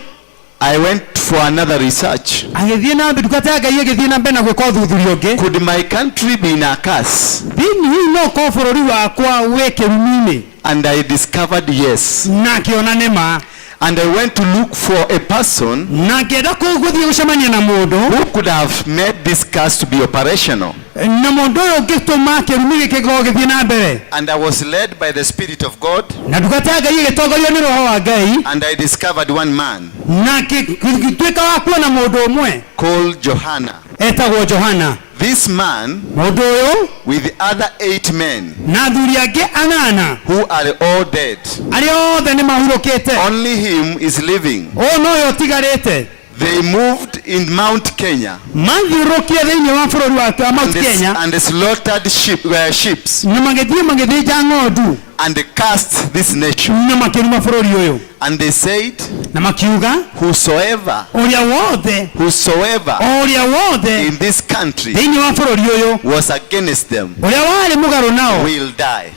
I went for another research. agĩthiĩ na mbere ndungata ya Ngai agĩthiĩ na mbere na gwĩka ũthuthuria ũngĩ. Could my country be in a curse? Thĩinĩ no ko bũrũri wakwa wĩ kĩrumi-inĩ. And I discovered yes. Na kĩona nĩ ma. And I went to look for a person na ngĩenda gũthiĩ gũcemania na mũndũ who could have made this curse to be operational. Na mũndũ ũyũ ũngĩtũma kĩrumi gĩkĩ gĩkorwo gĩthiĩ na mbere. And I was led by the Spirit of God. Na ndungata ya Ngai ĩgĩtongorio nĩ Roho wa Ngai. And I discovered one man. Na ngĩtuĩka wa kuona mũndũ ũmwe called Johana. Etagwo Johana. This man mũndũ ũyũ with the other 8 men na athuri angĩ 8 who are all dead. arĩa othe nĩ mahurũkĩte. Only him is living. ũyũ nowe ũtigarĩte. They moved in Mount Kenya. Mathiũrũrũkie thĩinĩ wa bũrũri wa Mount Kenya. And slaughtered sheep. Na magĩthĩnja ng'ondu. And they cast this nation. Na makĩruma bũrũri ũyũ. And they said, na makiuga, whosoever in this country thĩinĩ wa bũrũri ũyũ was against them ũrĩa warĩ mũgarũ nao will die.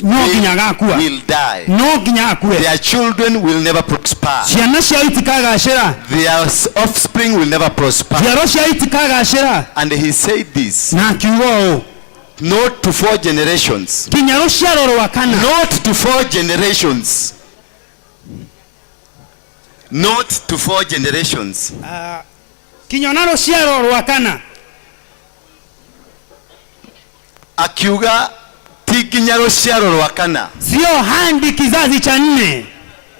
No nginya agakua. Will die. No nginya akue. Their children will never prosper. Ciana ciao itikagacĩra. Their offspring will never prosper. Ciaro ciao itikagacĩra. And he said this. Na akiuga ũũ. Not to 4 generations. Kinya rũciaro rwa kana. Not to 4 generations. Not to 4 generations. Kinya na rũciaro rwa kana. Akiuga tiginya rũciaro rwa kana. Sio handi kizazi cha 4.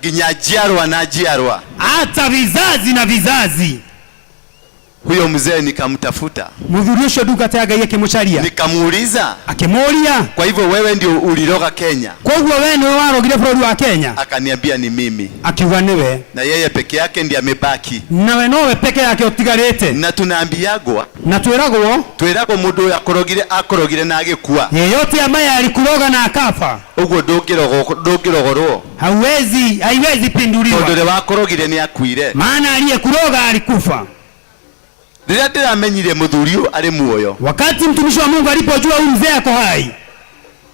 Ginya jiarwa na jiarwa. Hata vizazi na vizazi. Huyo mzee nikamtafuta. Muthuri ucio ndungata ya Ngai akĩmũcaria. Nikamuuliza. Akĩmũria. Kwa hivyo wewe ndio uliroga Kenya? Kwa hivyo wewe ndio warogire bũrũri wa Kenya? Akaniambia ni mimi. Akiuga niwe. Na yeye peke yake ndiye amebaki. Na we nowe peke yake ũtigarĩte. Na tunaambiagwa. Na twĩragwo mũndũ akorogire na agĩkua. Yeyote ambaye alikuroga na akafa. Ũguo ndũngĩrogorwo. Haiwezi pinduliwa. Tondũ wakorogire ni akuire. Maana aliyekuroga alikufa. Rĩrĩa ndĩramenyire mũthuri ũyũ arĩ muoyo. Wakati mtumishi wa Mungu alipojua huyu mzee ako hai.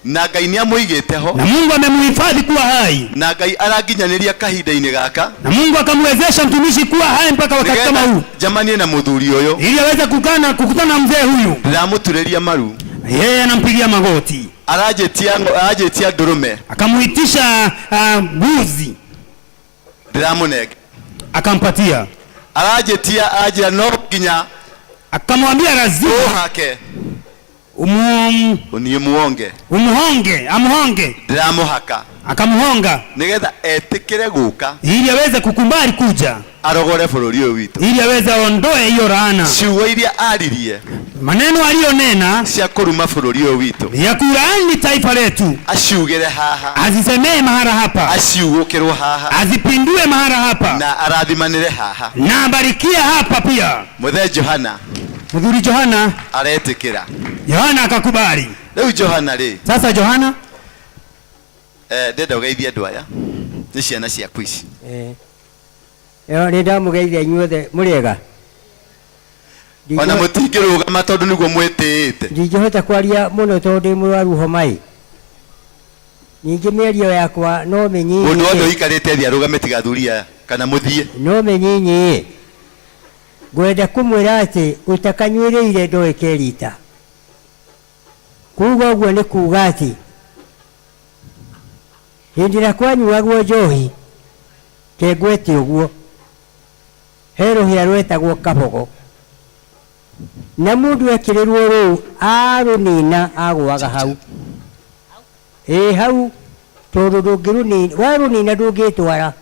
Na Ngai nĩamũigĩte ho. Na Mungu amemhifadhi kuwa hai. Na Ngai aranginyanĩria kahinda-inĩ gaka. Na Mungu akamwezesha mtumishi kuwa hai mpaka wakati kama huu. Jamani na mũthuri ũyũ. Ili aweze kukutana na mzee huyu. Ndĩramũturĩria maru. Yeye anampigia magoti. Arajetia ndurume. Akamuitisha mbuzi. Ndĩramũnenge. Akampatia. Arajetia no ginya. Akamwambia lazima hake. Umuhonge. Ndĩramũhaka. Akamuhonga. Nigetha etĩkĩre gũka. Ili aweze kukubali kuja. Arogore bũrũri ũyũ witũ. Ili aweze aondoe hiyo laana. Ciugo iria aririe. Maneno aliyonena cia kũruma bũrũri ũyũ witũ. Ya kulaani taifa letu. Aciugĩre haha. Azisemee mahara hapa. Aciugũkĩrwo haha. Azipindue mahara hapa. Na arathimanĩre haha. Na abarikie hapa pia. Mũthee Johana. Mũthuri Johana aretĩkĩra. Johana akakubali. Rĩu Johana rĩ. Sasa Johana ndenda ũgeithie andũ aya. Nĩ ciana ciaku ici. Yo nĩ ndamũgeithia inyuothe mũrĩega. Ona mũtingĩrũgama tondũ nĩguo mwĩtĩĩte. Ndingĩhota kwaria mũno tondũ ndĩ mũrwaru homa-ĩ. Ningĩ mĩario yakwa no mĩnyinyi. Mũndũ wothe ũikarĩte thĩ arũgame tiga athuri aya kana mũthiĩ. No mĩnyinyi. Ngwenda kũmwĩra atĩ ũtakanyuĩrĩire ndoĩke rita. Kuuga ũguo nĩ kuuga atĩ hĩndĩ ĩrĩa kwanyuagwo njohi kengwete ũguo he rũhĩa rwetagwo kabogo na mũndũ ekĩrĩrwo rũu arũnina agwaga hau hau tondũ ndũngĩrũnina warũnina ndũngĩtwara.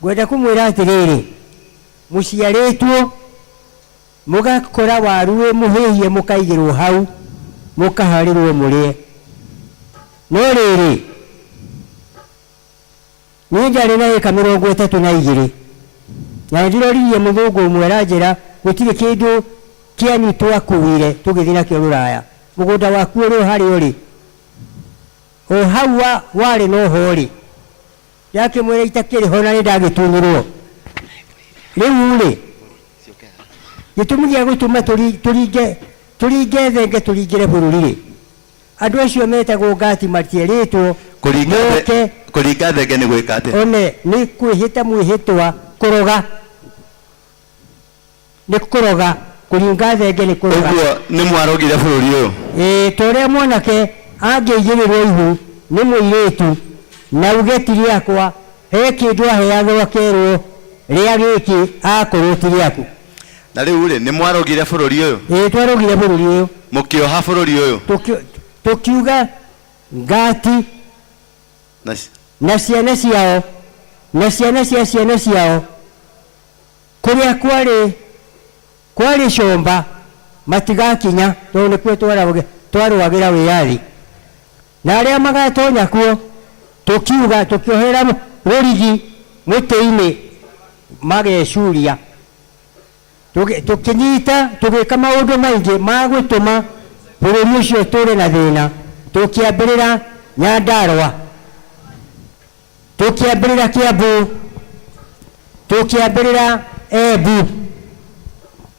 Ngwenda kũmwĩra atĩrĩrĩ mũciarĩtwo mũgakora waru mũhĩhie mũkaigĩrwo hau mukaharirwo murie no riri ni ndari na eka 32 na ndiroririe muthungu umwe aranjira gutire kindu kianyitwo akuire tugithina kio Ruraya mugunda waku uri hari uri o hawa wari no hori yake mwere itakiri hona ni ndagitunyirwo riu ri gitumi gia gutuma turinge thenge turingire bururi andu acio metagwo Ngati matieritwo kuringa thenge ni gwika ate one ni kwihita mwihitwa kuroga ni kuroga kuringa thenge ni kuroga uguo ni mwarogire bururi uyu toria mwanake angĩigĩrĩrwo ihu nĩ mũirĩtu na ugeti rĩakwa he kĩndũ aheagwo akerwo rĩa gĩkĩ akorwo ti rĩaku na rĩu rĩ nĩ mwarogire bũrũri ũyũ twarogire bũrũri ũyũ mũkĩoha bũrũri ũyũ tũkiuga Ngati na ciana ciao na ciana cia ciana ciao kũrĩa kwarĩ comba matigakinya tondũ nĩkuo twarũagĩra wĩyathi na arĩa magatonya kuo tukiuga tukiohera rũrigi mũtĩ-inĩ magecuria tukinyita tugĩka maũndũ maingĩ ma gũtũma bũrũri ũcio tũrĩ na thĩna tũkĩambĩrĩra Nyandarua tũkĩambĩrĩra Kiambu tũkĩambĩrĩra Embu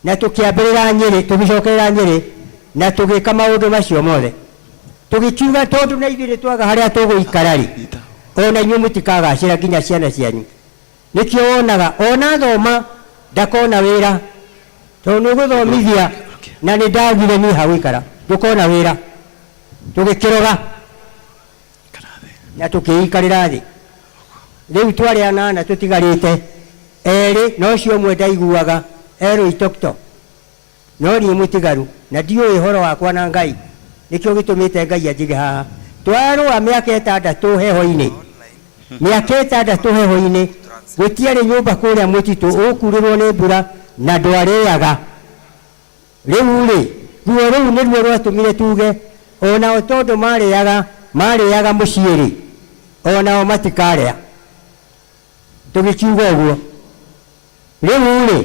na tũkĩambĩrĩra Nyĩrĩ tũgĩcokerera Nyĩrĩ na tugĩka maũndũ macio mothe tugikiuga tondu na ithuĩ twaga harĩa tũgũikara rĩ ona inyuĩ mũtikagacĩra nginya ciana cianyu nikio wonaga ona thoma ndakona wĩra tondũ nĩgũthomithia na nĩ ndagire niĩ ha gũikara ndũkona wĩra tũgĩkĩroga na tũkĩikarĩra thĩ rĩu twarĩ anana tũtigarĩte erĩ no ũcio ũmwe ndaiguaga erũ itokito no niĩ mũtigaru na ndiũĩ ũhoro wakwa na Ngai nikio gitumite Ngai anjige haha twarũa mĩaka 6 heho-inĩ mĩaka 6 heho-inĩ gũtiarĩ nyũmba kũrĩa mũtitũ ũkurĩrwo nĩ mbura na ndwarĩaga rĩu rĩ ruo rũu nĩruo rwatũmire tuge onao tondũ marĩaga mũciĩ rĩ onao matikarĩa tũgĩkiuga ũguo rĩu rĩ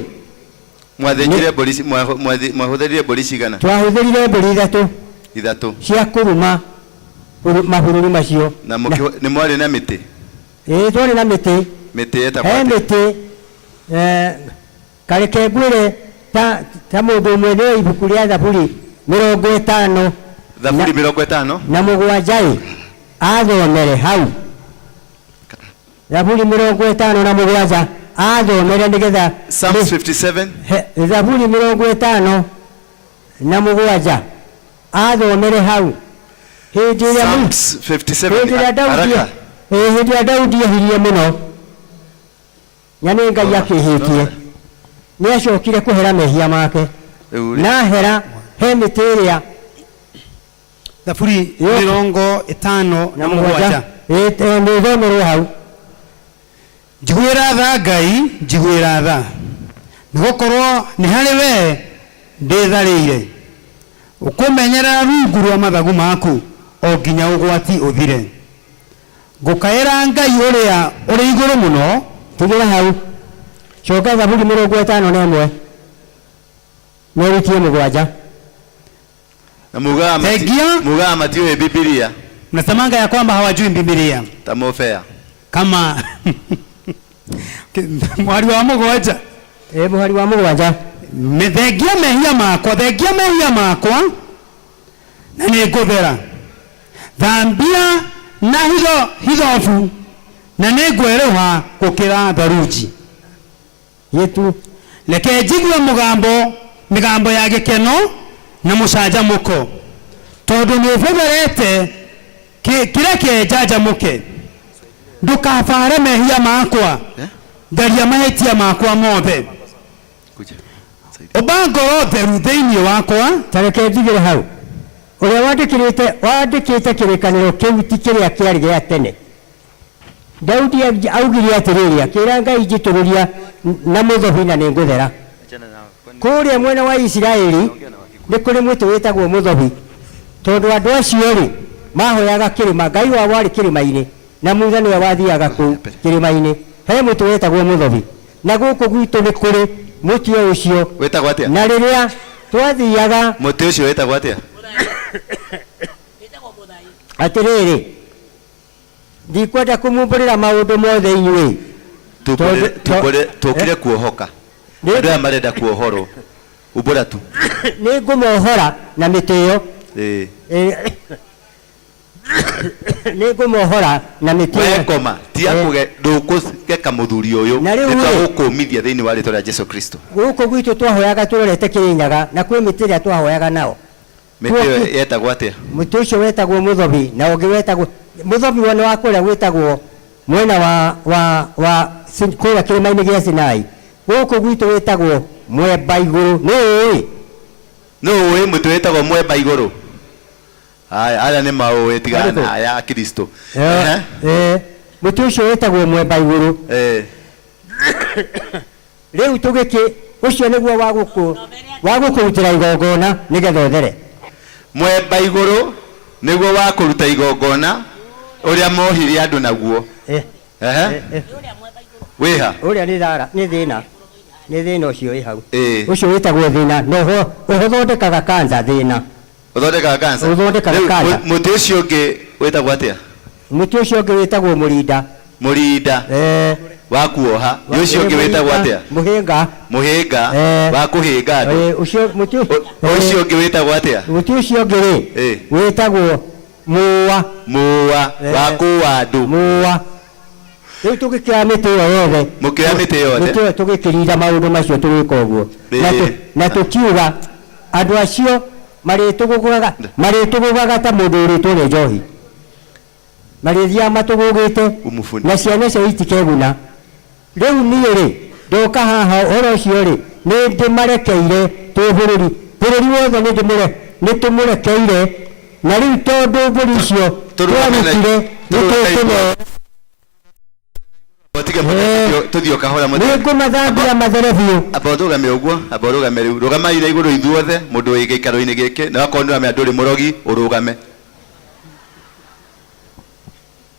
mwathĩnjire mbũri mwahũthĩrire mbũri cigana twahũthĩrire mbũri ithatũ cia kũruma mabũrũri macio na nĩ mwarĩ na mĩtĩ twarĩ na mĩtĩ etagwo mĩtĩ kareke ngwĩre ta mũndũ ũmwe nĩ ibuku rĩa Thaburi 50 Thaburi 50 na mũgwanja athomere hau Thaburi 50 na mũgwanja athomere nĩgetha Psalms 57 Thaburi 50 na mũgwanja athomere hau hĩndĩ ĩrĩa Daudi ehirie mũno na nĩ Ngai akĩhĩtie nĩ acokire kũhera mehia make na hera he mĩtĩ ĩrĩa Thaburi 50 na mũgwanja nĩ thomerwo hau njiguĩra tha Ngai njiguĩra tha nĩgũkorwo nĩ harĩ we ndĩtharĩire ũkũmenyerera rungu rwa mathagu maku o nginya ũgwati ũthire ngũkaĩra Ngai ũrĩa ũrĩ igũrũ mũno tigĩra hau coka Thaburi 51 nĩrutie mũgwanja na mugaga matiũĩ Biblia mnasemanga ya kwamba hawajui Biblia tamofea kama mwari wa mũgwanja mwari wa mũgwanja thengia mehia makwa na nĩ ngũthera thambia na hithobu na nĩ ngwerũha gũkĩra tharunji yetu reke njigue mĩgambo ya gĩkeno na mũcanjamũko tondũ nĩ ũbũtherete kĩrĩa kĩnjanjamũke ndũkabare mehia makwa ngaria mahĩtia makwa mothe ũmba ngoro theru thĩinĩ wakwa tareke njigĩre hau ũrĩa wandĩkĩte kĩrĩkanĩro kĩu ti kĩrĩa kĩarĩ gĩa tene Daudi augire atĩrĩrĩ akĩra Ngai njitũrũria na mũthobi na nĩ ngũthera kũrĩa mwena wa Isiraeli nĩ kũrĩ mũtĩ wĩtagwo mũthobi tondu andu acio ri mahoyaga kirima Ngai wao warĩ kĩrĩma-inĩ na Musa nĩwe wathiaga kũu kĩrĩma-inĩ he mũtĩ wetagwo mũthobi na gũkũ gwitũ nĩ kũrĩ mũtĩ ũcio wetagwo atĩa na rĩrĩa twathiaga mũtĩ ũcio wetagwo atĩa atĩrĩrĩ ndikwenda kũmumbũrĩra maũndũ mothe inyuĩ tũkire kuohoka andũ aya marenda kuohorwo umbũra tu nĩ ngũmohora na mĩtĩ ĩyo nĩ ngũmohora na mĩtĩ ĩyo wekoma ti akũge ndũkũgeka mũthuri ũyũ nĩtwagũkũmithia thĩinĩ wa rĩtwa rĩa Jesu Kristo gũkũ gwitũ twahoyaga tũrorete Kĩrĩnyaga na kwĩ mĩtĩ ĩrĩa twahoyaga nao mĩtĩ ĩyo yetagwo atĩa mũtĩ ũcio wetagwo mũthobi na ũngĩ wetagwo mũthobi wone wa kũrĩa gwĩtagwo mwena wa kũrĩa kĩrĩma-inĩ gĩa Sinai gũkũ gwitũ wĩtagwo mwemba igũrũ nĩ ũĩ mũtĩ wĩtagwo mwemba igũrũ aya nĩ maũĩ tigana na ya Kristo mũtĩ ũcio wĩtagwo mwemba igũrũ rĩu tũgĩkĩ ũcio nĩguo wa gũkũrutĩra igongona nĩgetha ũthere mwemba igũrũ nĩguo wa kũruta igongona ũrĩa mohire andũ naguo wĩha ũrĩa nĩ thĩna ũcio wĩ hau ũcio wĩtagwo thĩna no ũthondekaga kansa thĩna ũthondekaga kansa mũtĩ ũcio ũngĩ wĩtagwo atĩa mũtĩ ũcio ũngĩ wĩtagwo mũrinda wa kuoha ũcio ũngĩ wĩtagwo atĩa mũhĩnga wa kũhĩnga andũ ũcio ũngĩ wĩtagwo atĩa mũtĩ ũcio ũngĩ wĩtagwo mũwa wa kũwa andũ rĩu tũgĩkĩra mĩtĩ ĩyo yothe mũkĩra mĩtĩ yothe tũgĩkĩrinda maũndũ macio tũgĩka ũguo na tũkiuga andũ acio marĩtũgũgaga ta mũndũ ũrĩtwo nĩ njohi marĩthiaga matũgũgĩte na ciana cio itikeguna rĩu niĩ-rĩ ndoka haha ũhoro ũcio rĩ nĩ ndĩmarekeire twĩ bũrũri wothe nĩ tũmũrekeire na rĩu tondũ mbũri icio twarutire nĩ tuthio kahora nĩ ngũmathambia mathere biũ amba ũrũgame ũguo amba ũrũgame rĩu rũgama ira igũrũ ithuothe mũndũ wĩ gĩikaro-inĩ gĩkĩ na wakorwo nĩwamenya ndũrĩ mũrogi ũrũgame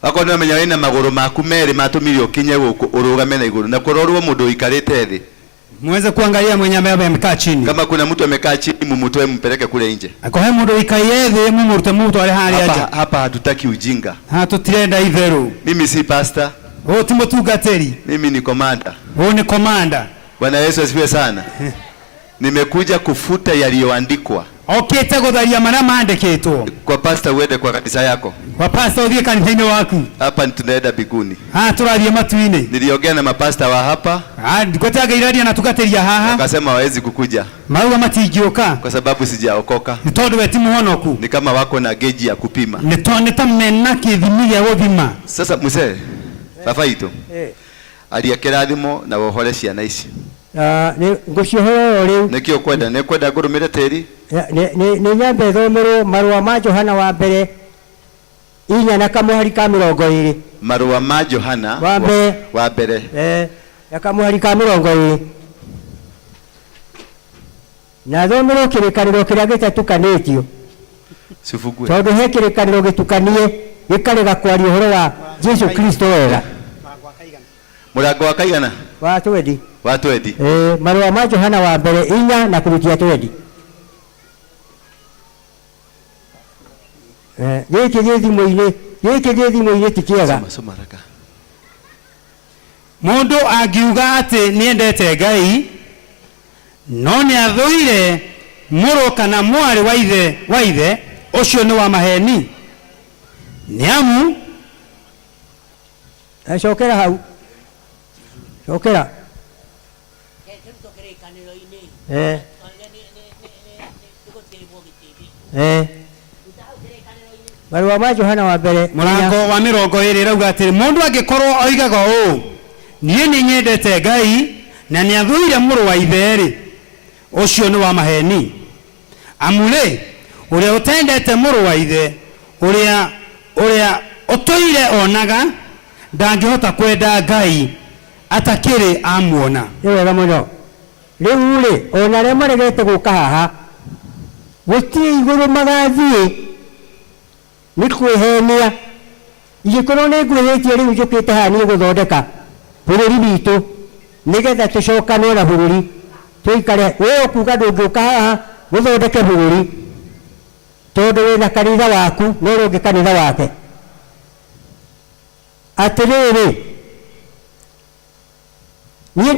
wakorwo nĩwamenya wĩna magũrũ maku merĩ matũmire ũkinye gũkũ ũrũgame na igũrũ na kũrorwo mũndũ ũikarĩte thĩ muweze kuangalia mwenye ambaye amekaa chini kama kuna mtu amekaa chini mumtoe mpeleke kule nje akohe mundu ikaye thĩ mumurute mutware hali aje hapa hatutaki ujinga hatutirenda itherũ mimi si pastor ti mũtungatĩri mimi ni commander ni commander Bwana Yesu asifiwe sana nimekuja kufuta yaliyoandikwa okete gũtharia marĩa mandĩkĩtwo kwa pastor uende kwa kanisa yako kwa pastor ũthiĩ kanitha-inĩ waku hapa tunaenda biguni tũrathiĩ matu-inĩ niliongea na mapasta wa hapa ngwetagĩiraria na tugatĩria haha akasema hawezi kukuja mauga matingĩũka kwa sababu sijaokoka nĩ tondũ we ti mũhonoku ni kama wako na geji ya kupima nĩ ta mena kĩthimi gĩa gũthima sasa mzee baba itu aria kĩrathimo na wohore ciana ici ngũciohora rĩu nĩkĩo kwenda ngũrũmĩre tĩri nĩ nyambe thomerwo marũa ma Johana wa mbere 4 na kamũhari ka 20 marũa ma Johana wa mbere na kamũhari ka 20 na thomerwo kĩrĩkanĩro kĩrĩa gĩtatukanĩtio tondũ he kĩrĩkanĩro gĩtukanie gĩkarega kwaria ũhoro wa Jesu Kristo wega mũrango wa kaigana wa 20 marũa ma Johana wa mbere 4 na kũrutia 20 gĩkĩ gĩ thimũ-inĩ ti kĩega mũndũ angiuga atĩ nĩendete Ngai no nĩ athũire mũrũ kana mwarĩ wa ithe ũcio nĩ wa maheni nĩamu cokera hau cokera marũa ma Johana wa mbere mũrango wa 20 rauga atĩrĩ mũndũ angĩkorwo oigaga ũũ niĩ nĩ nyendete Ngai na nĩ athũire mũrũ wa ithe-rĩ ũcio nĩ wa maheni amu-rĩ ũrĩa ũtendete mũrũ wa ithe ũrĩa ũtũire onaga ndangĩhota kwenda Ngai atakĩrĩ amuona nĩ wega mũno rĩu-rĩ ona arĩa maregete gũka haha gũtirĩ igũrũ magathiĩ nĩ kwĩhenia ingĩkorwo nĩ ngwĩhĩtie rĩu njũkĩte haha niĩ gũthondeka bũrũri witũ nĩgetha tũcokanwo na bũrũri tũikare we ũkuga ndũngĩũka haha gũthondeke bũrũri tondũ wĩna kanitha waku no ũrũngĩ kanitha wake atĩrĩrĩ niĩ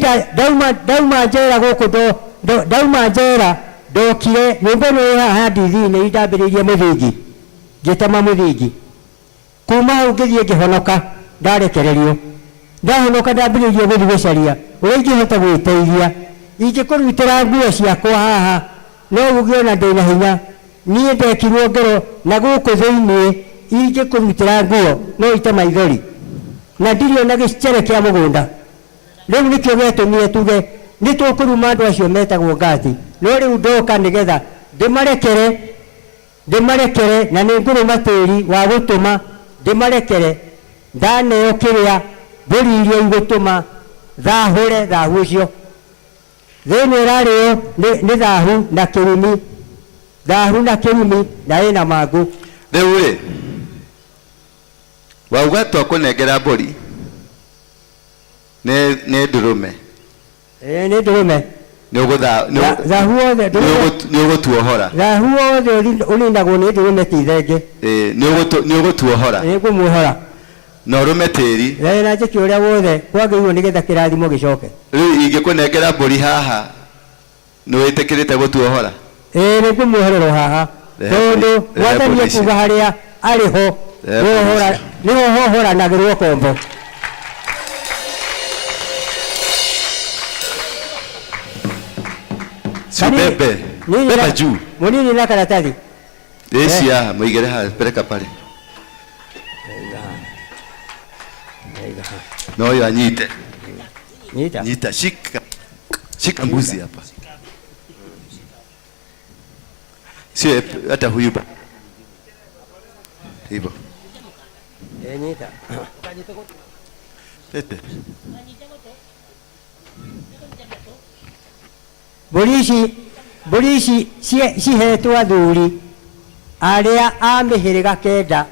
ndauma njera gũkũ ndauma njera ndokire nyũmba ĩno ĩ haha ndithi-inĩ ndambĩrĩirie mũthingi ngĩtema mũthingi kuma hau ngĩthiĩ ngĩhonoka ndarekererio ndahonoka ndambĩrĩirie gũthiĩ gũcaria ũrĩa ingĩhota gwĩteithia ingĩkũrutĩra nguo ciakwa haha no ũgĩona ndĩna hinya niĩ ndekirwo ngero na gũkũ thĩinĩ ingĩkũrutĩra nguo no ite maithori na ndirĩ ona gĩcere kĩa mũgũnda rĩu nĩkĩo gĩatũmire tuge nĩ tũkũruma andũ acio metagwo ngati no rĩu ndoka nĩgetha ndĩmarekere na nĩ ngũrũma tĩri wa gũtũma ndĩmarekere ndaneo kĩrĩa mbũri iria igũtũma thahũre thahu ũcio thĩinĩ ũrarĩo nĩ thahu na kĩrumi na ĩna mangũ rĩu rĩ wauga twakũnengera mbũri nĩ ndũrũme nĩ ndũrũme thahu wothe nĩ ũgũtuohora thahu wothe ũninagwo nĩ ndũrũme ti thenge nĩ ũgũtuohora nĩ ngũmuohora na ũrũme tĩri na njĩke ũrĩa wothe kwagĩrĩirwo nĩgetha kĩrathimo gĩcoke rĩu ingĩkũnengera mbũri haha nĩ wĩtĩkĩrĩte gũtuohora nĩ ngũmuohorerwo haha tondũ mwathani ekuga harĩa arĩho nĩho hohoranagĩrwo kombo beba juu munini na karatathi cia mũigĩre haha peleka pale no yo anyite nyita shika mbuzi hapa sio hata huyu hivyo nyita tete mbũri ici cihetwo athuri arĩa a mĩhĩrĩga kenda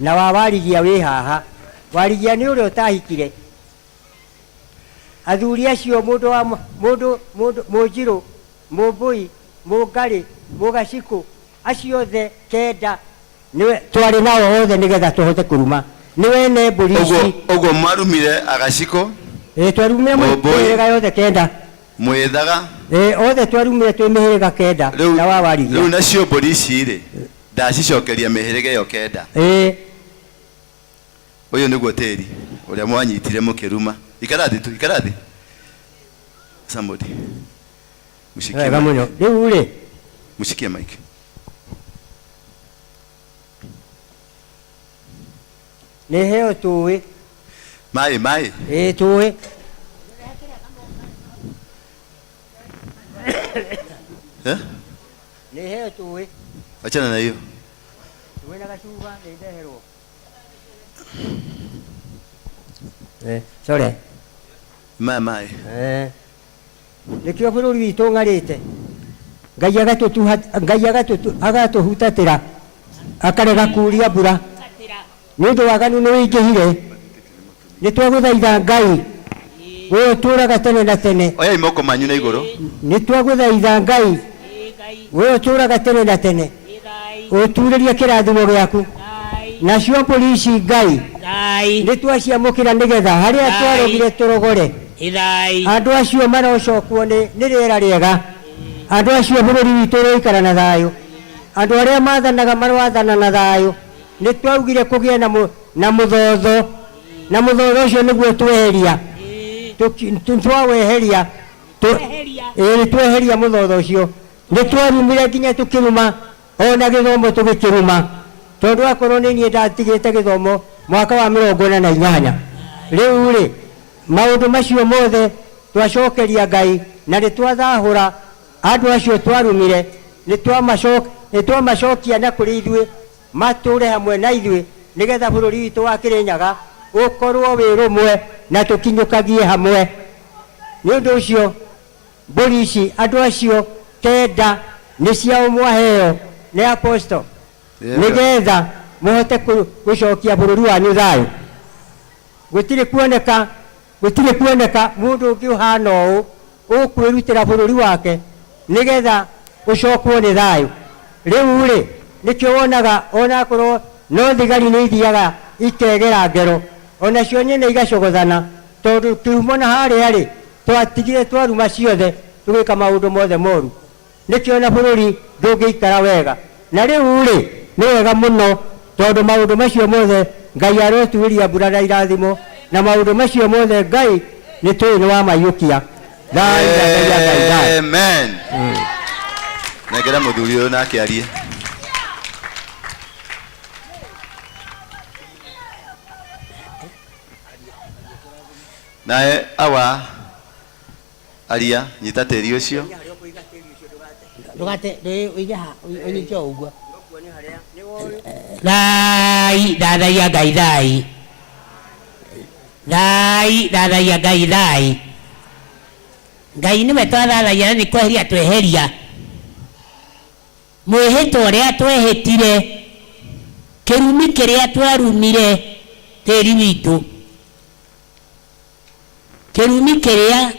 na wa Warigia wĩ haha Warigia nĩ ũrĩa ũtahikire athuri acio mũnjirũ mũmbũi mũngarĩ mũgacikũ acio othe kenda twarĩ nao othe nĩgetha tũhote kũruma nĩ wene mbũri ici ũguo mwarumire agacikũ twarumire mĩhĩrĩga yothe kenda mwĩthaga othe twarumire twĩ mĩhĩrĩga kenda na wa Warigia rĩu nacio mbũri ici rĩ ndacicokeria mĩhĩrĩga ĩyo kenda ũyũ nĩguo tĩri ũrĩa mwanyitire mũkĩruma ikarathi somebody wega mũno rĩu rĩ mushikie mic nĩ heo tũĩ maĩ tũĩ nĩ heo tũĩ achana na hiyo tũĩ na gacuba nĩndeherwo sorry maĩ nĩkĩo bũrũri witũ ng'arĩte Ngai agatũhutatĩra akarega kuria mbura nĩ ũndũ waganu nĩ wĩingĩhire nĩ twagũthaitha Ngai we ũtũũraga tene na tene oyai moko manyu na igũrũ nĩ twagũthaitha Ngai we ũtũũraga tene na tene ũturĩrie kĩrathimo gĩaku nacio mbũri ici Ngai nĩ twaciamũkĩra nĩgetha harĩa twarogire tũrogore andũ acio marocokwo nĩ rĩera rĩega andũ acio bũrũri witũ ũroikara na thayũ andũ arĩa mathanaga maroathana na thayũ nĩ twaugire kũgĩe na mũthotho na mũthotho ũcio nĩguo tweheria twaweheria nĩ tweheria mũthotho ũcio nĩ twarumire nginya tũkĩruma ona gĩthomo tũgĩkĩruma tondũ akorwo nĩ niĩ ndatigĩte gĩthomo mwaka wa 48 rĩu rĩ maũndũ macio mothe twacokeria Ngai na nĩ twathahũra andũ acio twarumire nĩ twamacokia na kũrĩ ithuĩ matũre hamwe na ithuĩ nĩgetha bũrũri witũ wa Kĩrĩnyaga ũkorwo wĩ rũmwe na tũkinyũkagie hamwe nĩ ũndũ ũcio mbũri ici andũ acio kenda nĩ ciao mwaheo nĩ aposto nĩgetha muhote gucokia bururi wanyu thayu gutire kuoneka mundu ungi uhana uu ukwirutira bururi wake nigetha ucokwo ni thayu riu ri nikio wonaga onakorwo no thigari ni ithiaga ikegera ngero onacio nyene igacogothana tondu kiumana haria ri twatigire twaruma ciothe tugika maundu mothe moru nikio na bururi ndungiikara wega na riu ri ni wega muno tondu maundu macio mothe Ngai arotuiria mbura na irathimo na maundu macio mothe Ngai ni tui ni wa mayukia amen negera muthuri uyu nake arie nae awa aria nyita tiri ucio ndugate uiga unyike uguo thai thathaia Ngai thathaia Ngai thai Ngai niwe twathathaia ni kweheria tweheria mwihitwo ria twehitire kirumi kiria twarumire tiri witu kirumi kiria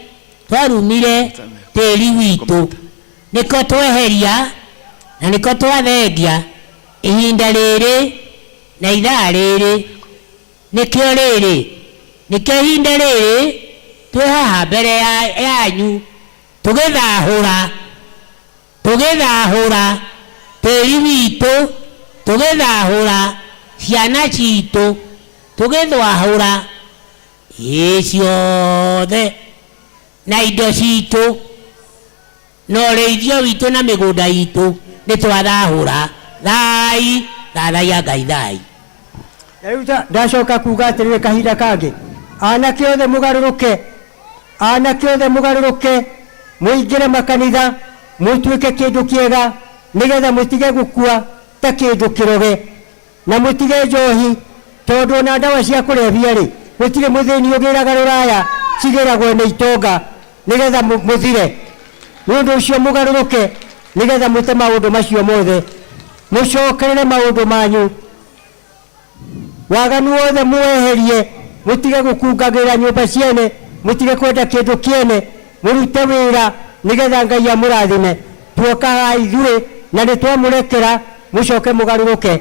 twarumire tiri witu niko tweheria na niko twathengia ihinda riri na ithaa riri nikio riri nikio ihinda riri twi haha mbere yanyu tugithahura tiri witu tugithahura ciana citu tugithahura ciothe na indo citu na ureithio witu na migunda itu ni twathahura thai thathaia Ngai thai riu ndacoka kuga atirire kahinda kangi anake othe mugaruruke muingire makanitha mutuike kindu kiega nigetha mutige gukua ta kindu kiroge na mutige njohi tondu na ndawa cia kurebia ri gutire muthini ugiraga ruraya cigiragwo ni itonga nigetha muthire nundu ucio mugaruruke nigetha mute maundu macio mothe mucokerere maundu manyu waganu wothe muweherie mutige gukungagira nyumba ciene mutige kwenda kindu kiene murute wira nigetha Ngai amurathime tuokaga ithuĩ na nĩ twamurekera mucoke mugaruruke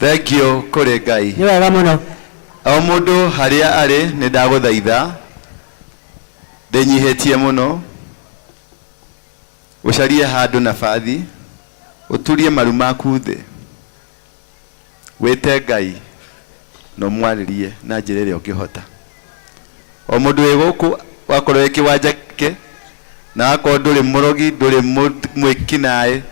thank you kuri Ngai nĩ wega mũno o mundu haria ari ni ndaguthaitha ndinyihitie muno ucarie handu nabathi uturie maru maku thi wite Ngai no mwaririe na njira iria ukihota o mundu wi guku wakorwo wi kiwanja ke na akorwo nduri murogi nduri mwikinae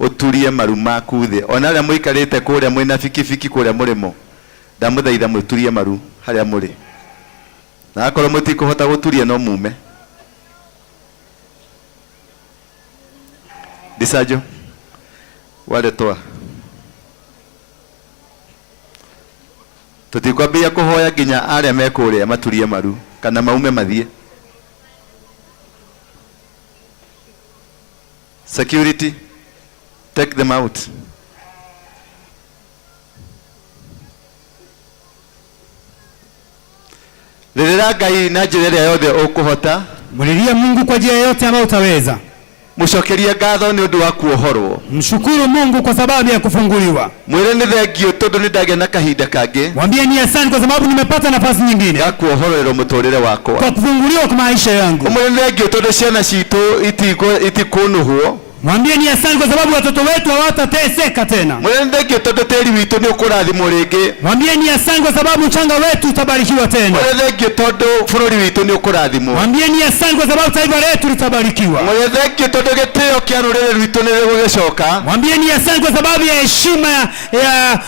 uturie maru maku thi ona aria muikarite kuria mwina fikifiki kuria murimo ndamuthaitha muturie maru haria muri na akorwo mutikuhota guturia no mume disajo wale toa tutikwambia kuhoya nginya aria mekuria maturie maru kana maume mathie security take them out rĩrĩra Ngai na njĩra ĩrĩa yothe ũkũhota Mlilie Mungu kwa njia yote ambayo utaweza. Mũcokerie ngatho nĩ ũndũ wa kuohorwo. Mshukuru Mungu kwa sababu ya kufunguliwa. Mwĩre nĩ thengio tondũ nĩ ndagĩa na kahinda kangĩ. Mwambie ni asante kwa sababu nimepata nafasi nyingine ya kuohorerwo mũtũrĩre wakwa. Kwa kufunguliwa kwa maisha yangu. Mwĩre nĩ thengio tondũ ciana citũ itikũnũhwo. Mwambie ni asante kwa sababu watoto wetu hawatateseka tena. Mwĩre nĩ thengio tondũ tĩri witũ nĩ ũkũrathimwo rĩngĩ. Mwambie ni asante kwa sababu mchanga wetu utabarikiwa tena. Mwĩre thengio tondũ bũrũri witũ nĩ ũkũrathimwo. Mwambie ni asante kwa sababu taifa letu litabarikiwa. Mwĩre thengio tondũ gĩtĩo kĩa rũrĩrĩ rwitũ nĩ gĩgũcoka. Mwambie ni asante kwa sababu ya heshima ya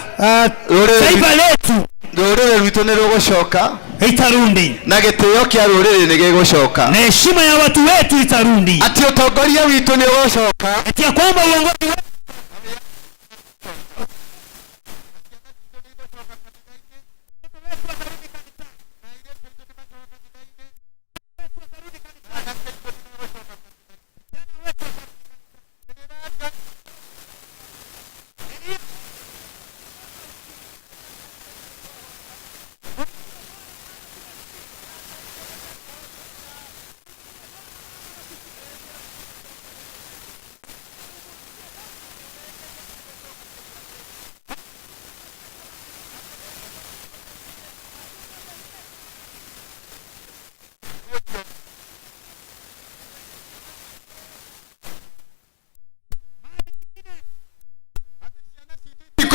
taifa letu. Rũrĩrĩ rwitũ nĩ rũgũcoka. Itarundi. Na gĩtĩo kĩa rũrĩrĩ nĩ gĩgũcoka. Na heshima ya watu wetu itarundi. Ati ũtongoria witũ nĩ ũgũcoka. Ati ya kwamba uongozi wetu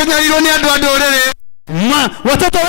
kunyariro ni andu andurire watoto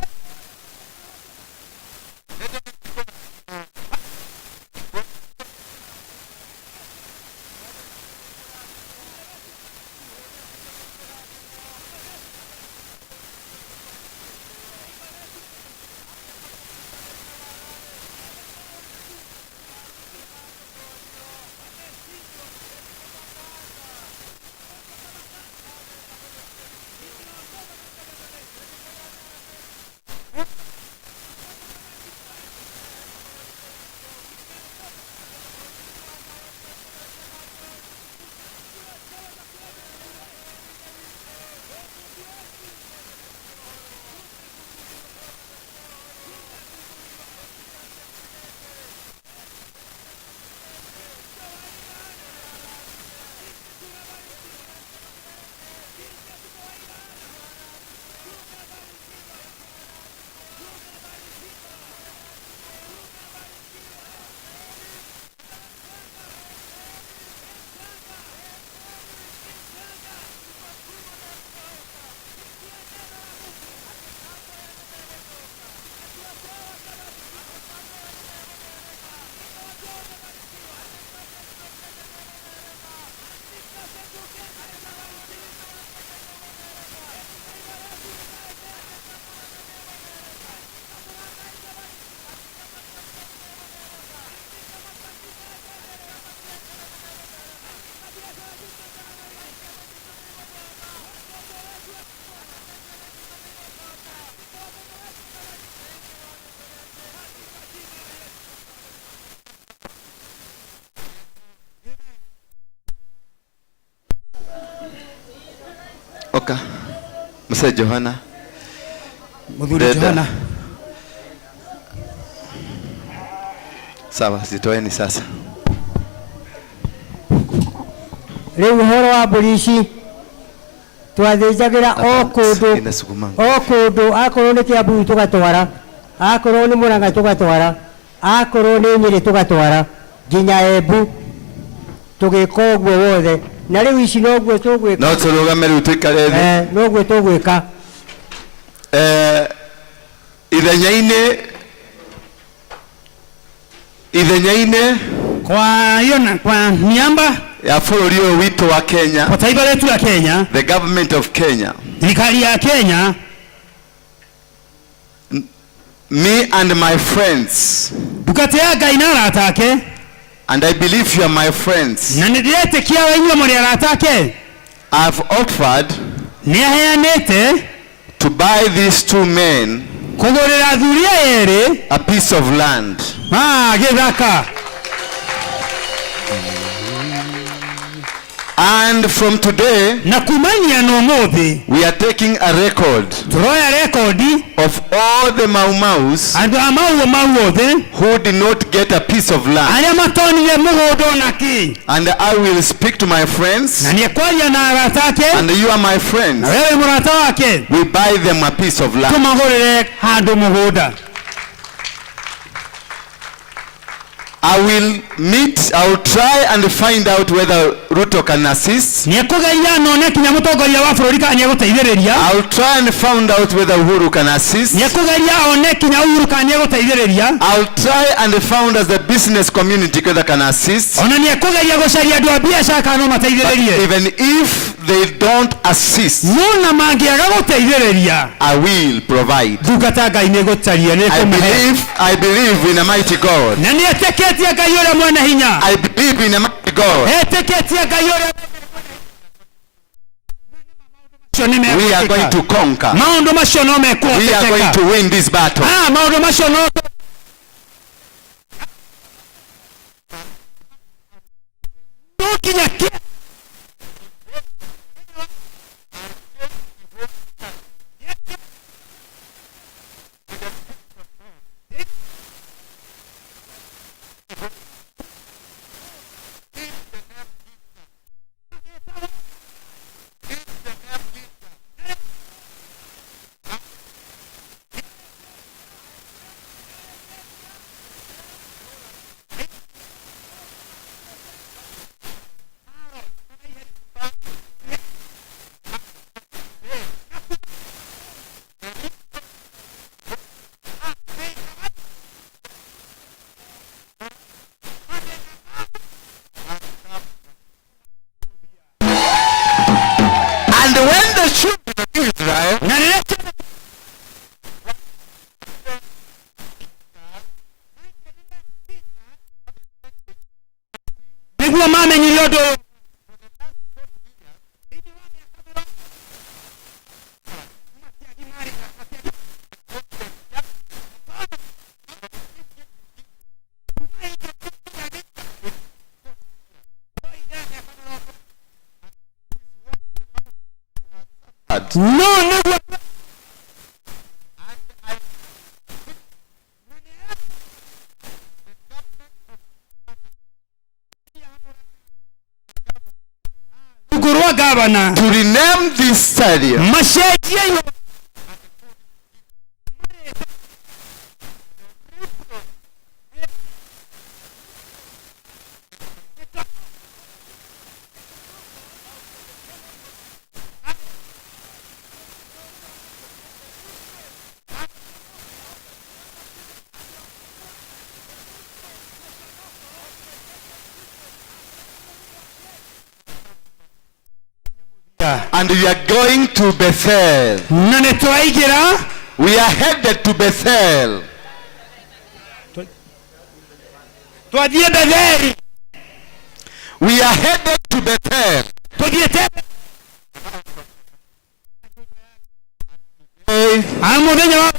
Oka Mzee Johana Mudhuri Johana. Sawa, zitoeni sasa. Riu horo wa mbũri twathinjagira o kundu akorwo ni Kiambu tugatwara, akorwo ni Murang'a tugatwara, akorwo ni Nyeri tugatwara nginya Embu tugika uguo wothe. Na riu ici noguo tugwika, no turugame riu tuikare thi noguo tugwika ithenyaine kwa yona kwa miamba ya bũrũri ũyũ witũ wa Kenya, kwa taifa letu la Kenya, the government of Kenya, serikali ya Kenya, me and my friends, dukatea gainara atake, and I believe you are my friends, na ndiretikia wenywe muri atake, I've offered niaheanete to buy these two men kugurira thuria eri a piece of land. githaka. And from today, na kumania no muthi, we are taking a record turoya rekodi of all the Mau Maus andu amau othe who did not get a piece of land. aria matonire mugundo naki, And I will speak to my friends, na niekwaria na aratake, and you are my friends. na wewe murata wake, We buy them a piece of land. tumagurire handu mugunda. I will try and find out whether Ruto can assist. Niekugeria none kinya mutongoria wa bururi ka nieguteithiriria. I will try and find out whether Uhuru can assist. Niekugeria one kinya Uhuru ka nieguteithiriria. I will try and find as the business community whether can assist. Ona niekugeria gucaria andu a biacara ka no mateithiririe. Even if they don't assist, nuna mangiaga guteithiriria, I will provide. Dugata Ngai nigucaria nikumehe. I believe in a mighty God. Na nieteketie Ngai uria mwene hinya. I believe in a mighty God. Eteketie Ngai uria we are going to conquer. Maundu macio no mekwo. We are going to win this battle. Maundu macio no kinya niguo mamenyire undu no niguo Guru Governor to rename this stadium mashejia and we are going to Bethel. na nitwaigira We are headed to Bethel. twathie Betheli We are headed to Bethel. tuthiete muthenya wa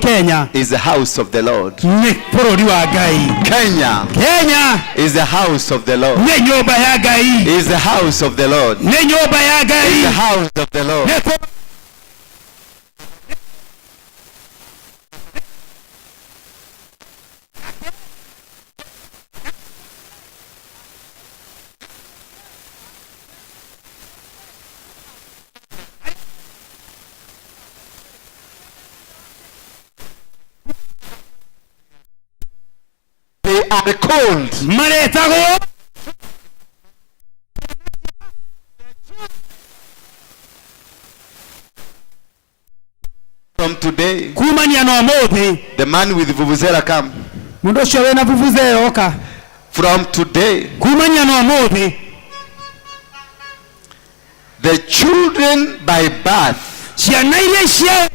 Kenya is the house of the Lord. ni bururi wa Ngai. Kenya is the house of the Lord. ni nyumba ya Ngai. Is the house of the Lord. ni nyumba ya Is the Ngai. house of the Lord. They are called maretago from today. kumania no muthi The man with vuvuzela come. mundu ucio wina vuvuzela oka From today, kumania no muthi the children by birth ciana iria cia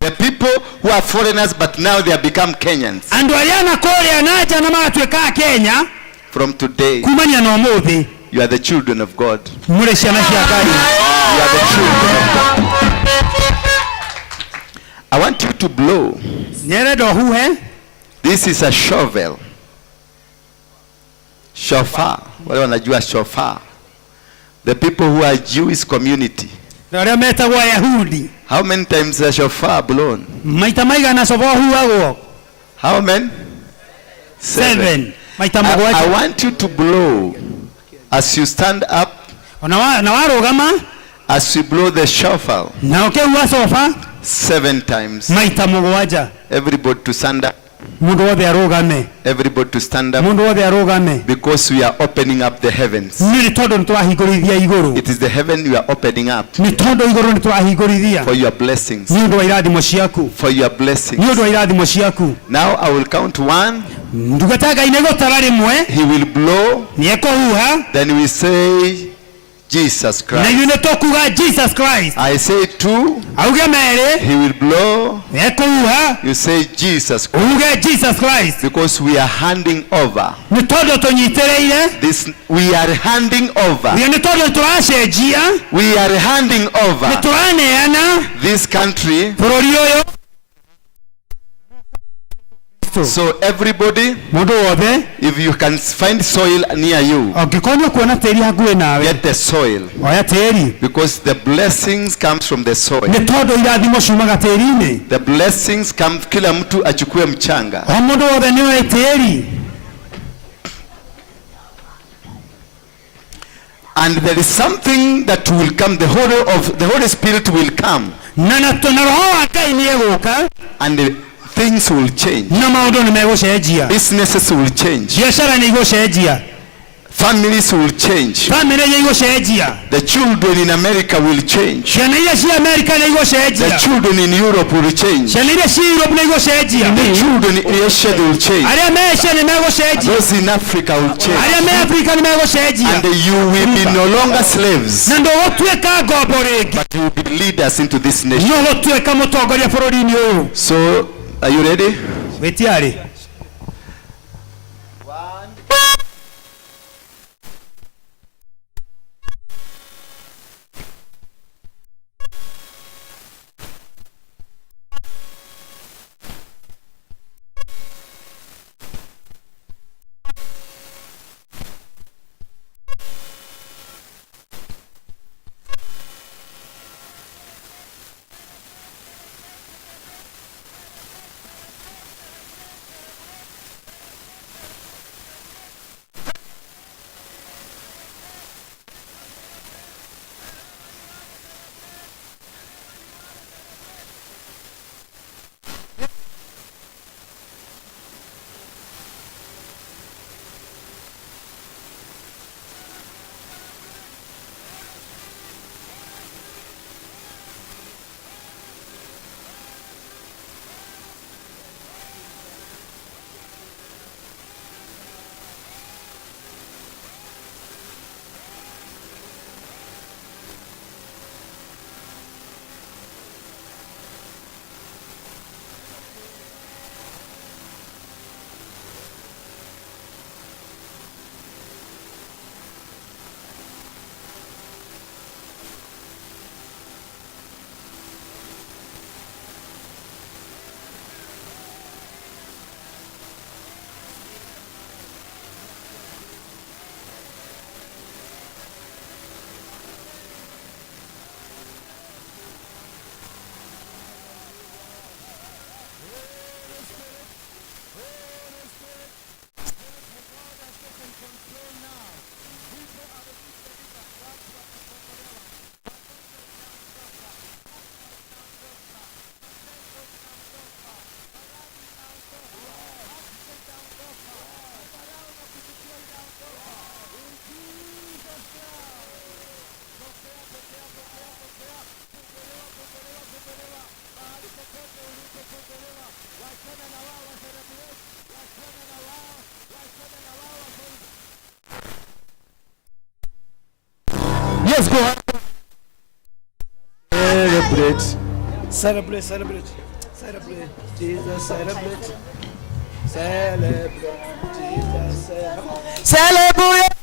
the people who are foreigners but now they have become Kenyans. andu aria na kuria naja na magatuika Kenya From today, kumania no muthi you are the children of God. muri ciana cia Ngai. You are the children of God. I want you to blow. nyerenda huhe This is a shovel. Shofar. Wale wanajua shofar. The people who are Jewish community. aria metagwo Yahudi How many times has shofar blown? maita maigana cobo huagwo How many? 7 maita I mugwanja want you to blow as you stand up, na warugama as you blow the shofar na ukiua sofa 7 times. maita mugwanja Everybody to stand up. mundu wothe arugame Everybody to stand up. mundu wothe arugame Because we are opening up the heavens. ni tondu nitwahingurithia iguru It is the heaven we are opening up ni tondu iguru nitwahingurithia for your blessings. ni undu wa irathimo ciaku For your blessings. ni undu wa irathimo ciaku Now I will count 1. ndugata Ngai ni gutara rimwe He will blow. ni ekuhuha Then we say Jesus na Christ. yune tokuga Jesus Christ I say 2. auge mere He will blow. ni ekuhuha You say Jesus Christ. uge Jesus Christ Because we are handing over. ni tondu tunyitereire This we are handing over. ni tondu turacenjia We are handing ni over turaneana this country bururi uyu Kristo. So everybody, Mundu wothe if you can find soil near you, angikonya kuona tĩri hakuhĩ nawe get the soil, oya tĩri, because the blessings comes from the soil. nĩ tondũ irathimo ciumaga tĩri-inĩ. The blessings come, kila mtu achukue mchanga. O mũndũ wothe nĩoe tĩri. And there is something that will come, the Holy Spirit will come, na roho wa Ngai nĩegũka and things will change. na maũndũ nĩmegũcenjia. Businesses will change. Biacara nĩigũcenjia. Families will change. Family nĩigũcenjia. The children in America will change. Ciana iria ci America The nĩigũcenjia. children in Europe will change. Ciana iria ci Europe nĩigũcenjia. The children in Asia they will change. Arĩa me Asia nĩmegũcenjia. Those in Africa will change. Arĩa me Africa nĩmegũcenjia. And you will be no longer slaves, na ndũgũtuĩka ngombo rĩngĩ, but you will be leaders into this nation. no gũtuĩka mũtongoria bũrũri-inĩ ũyũ. So, are you ready? Wĩtiarĩ. Yes, go on. Celebrate. Celebrate, celebrate, celebrate. Jesus, celebrate. Celebrate. Jesus, celebrate. Celebrate.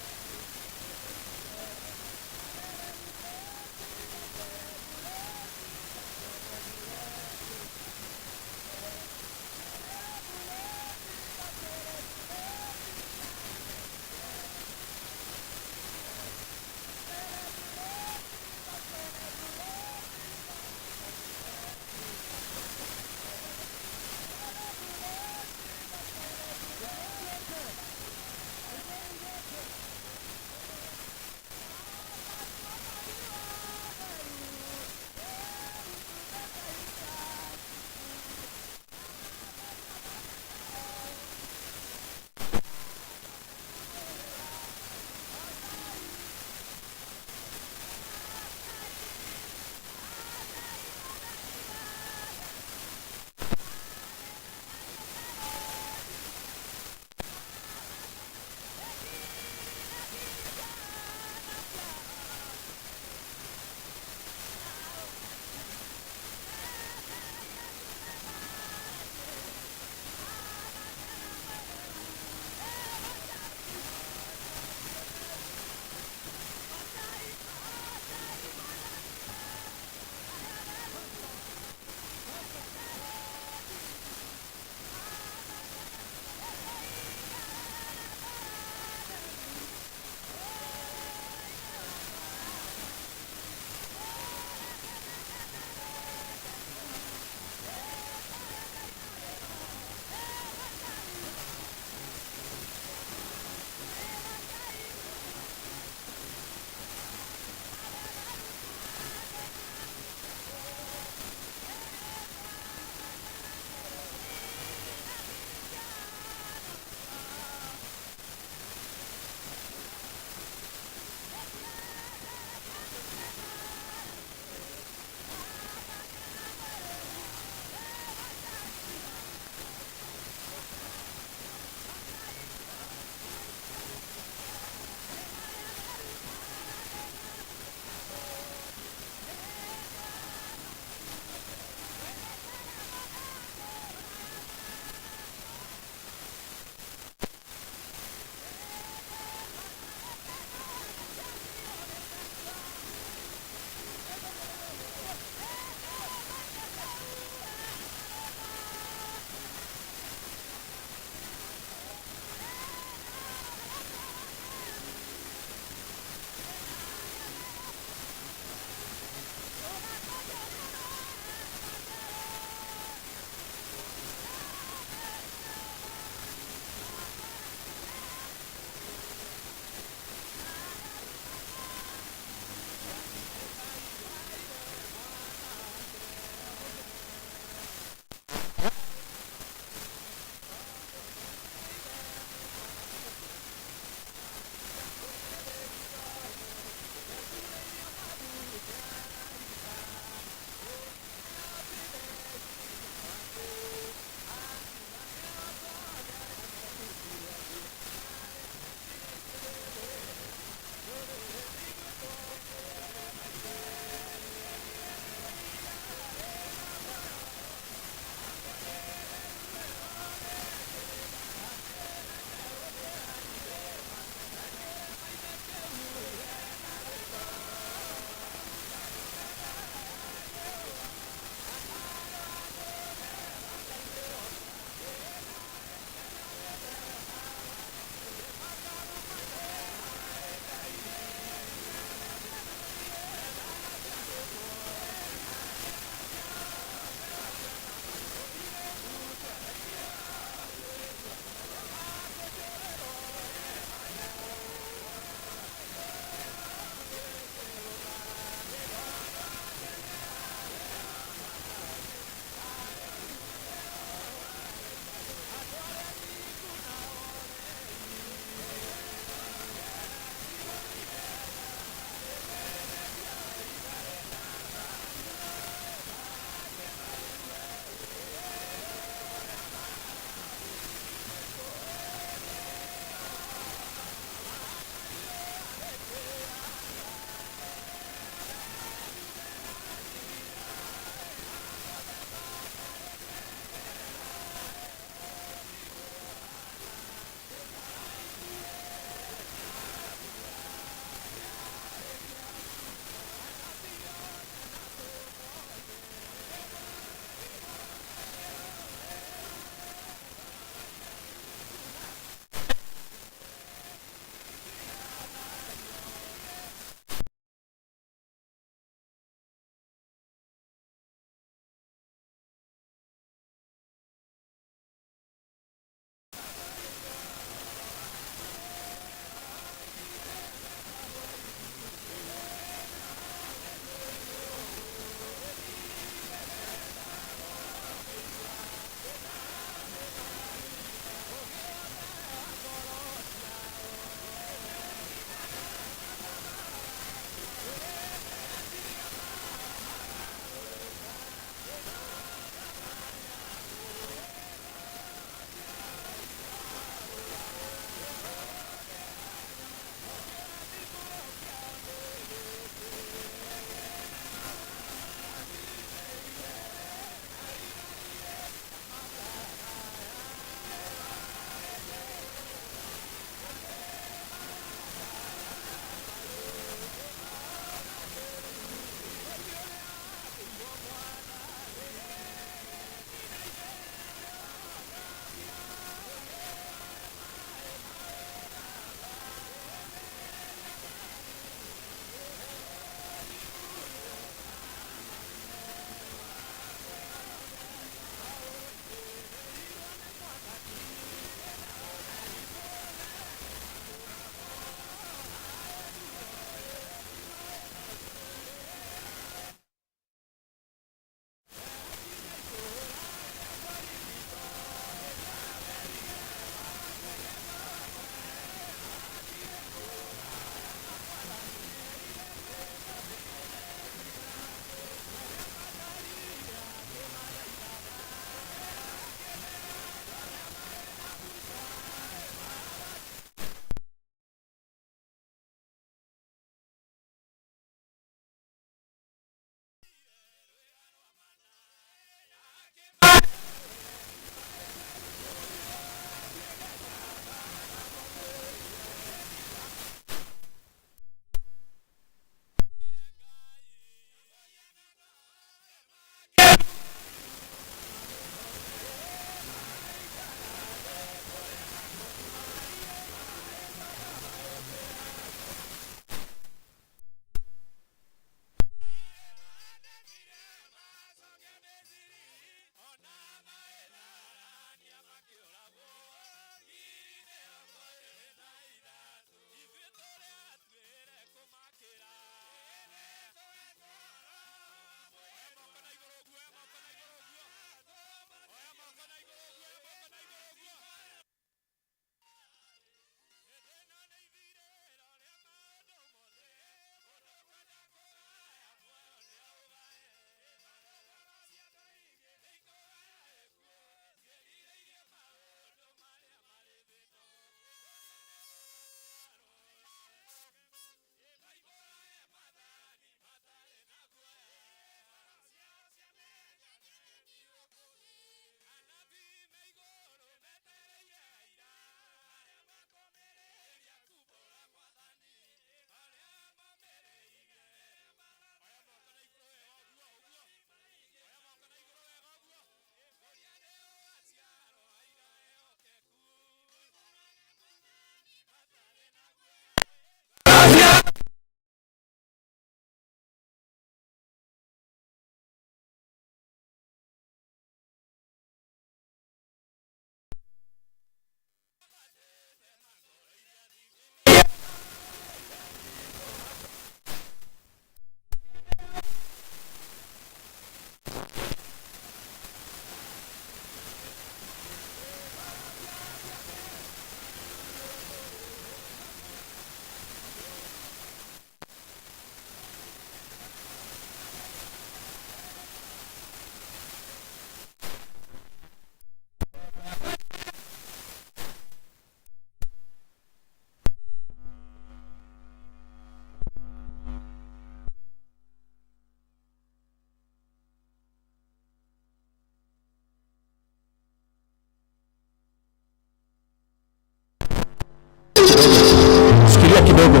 kidogo.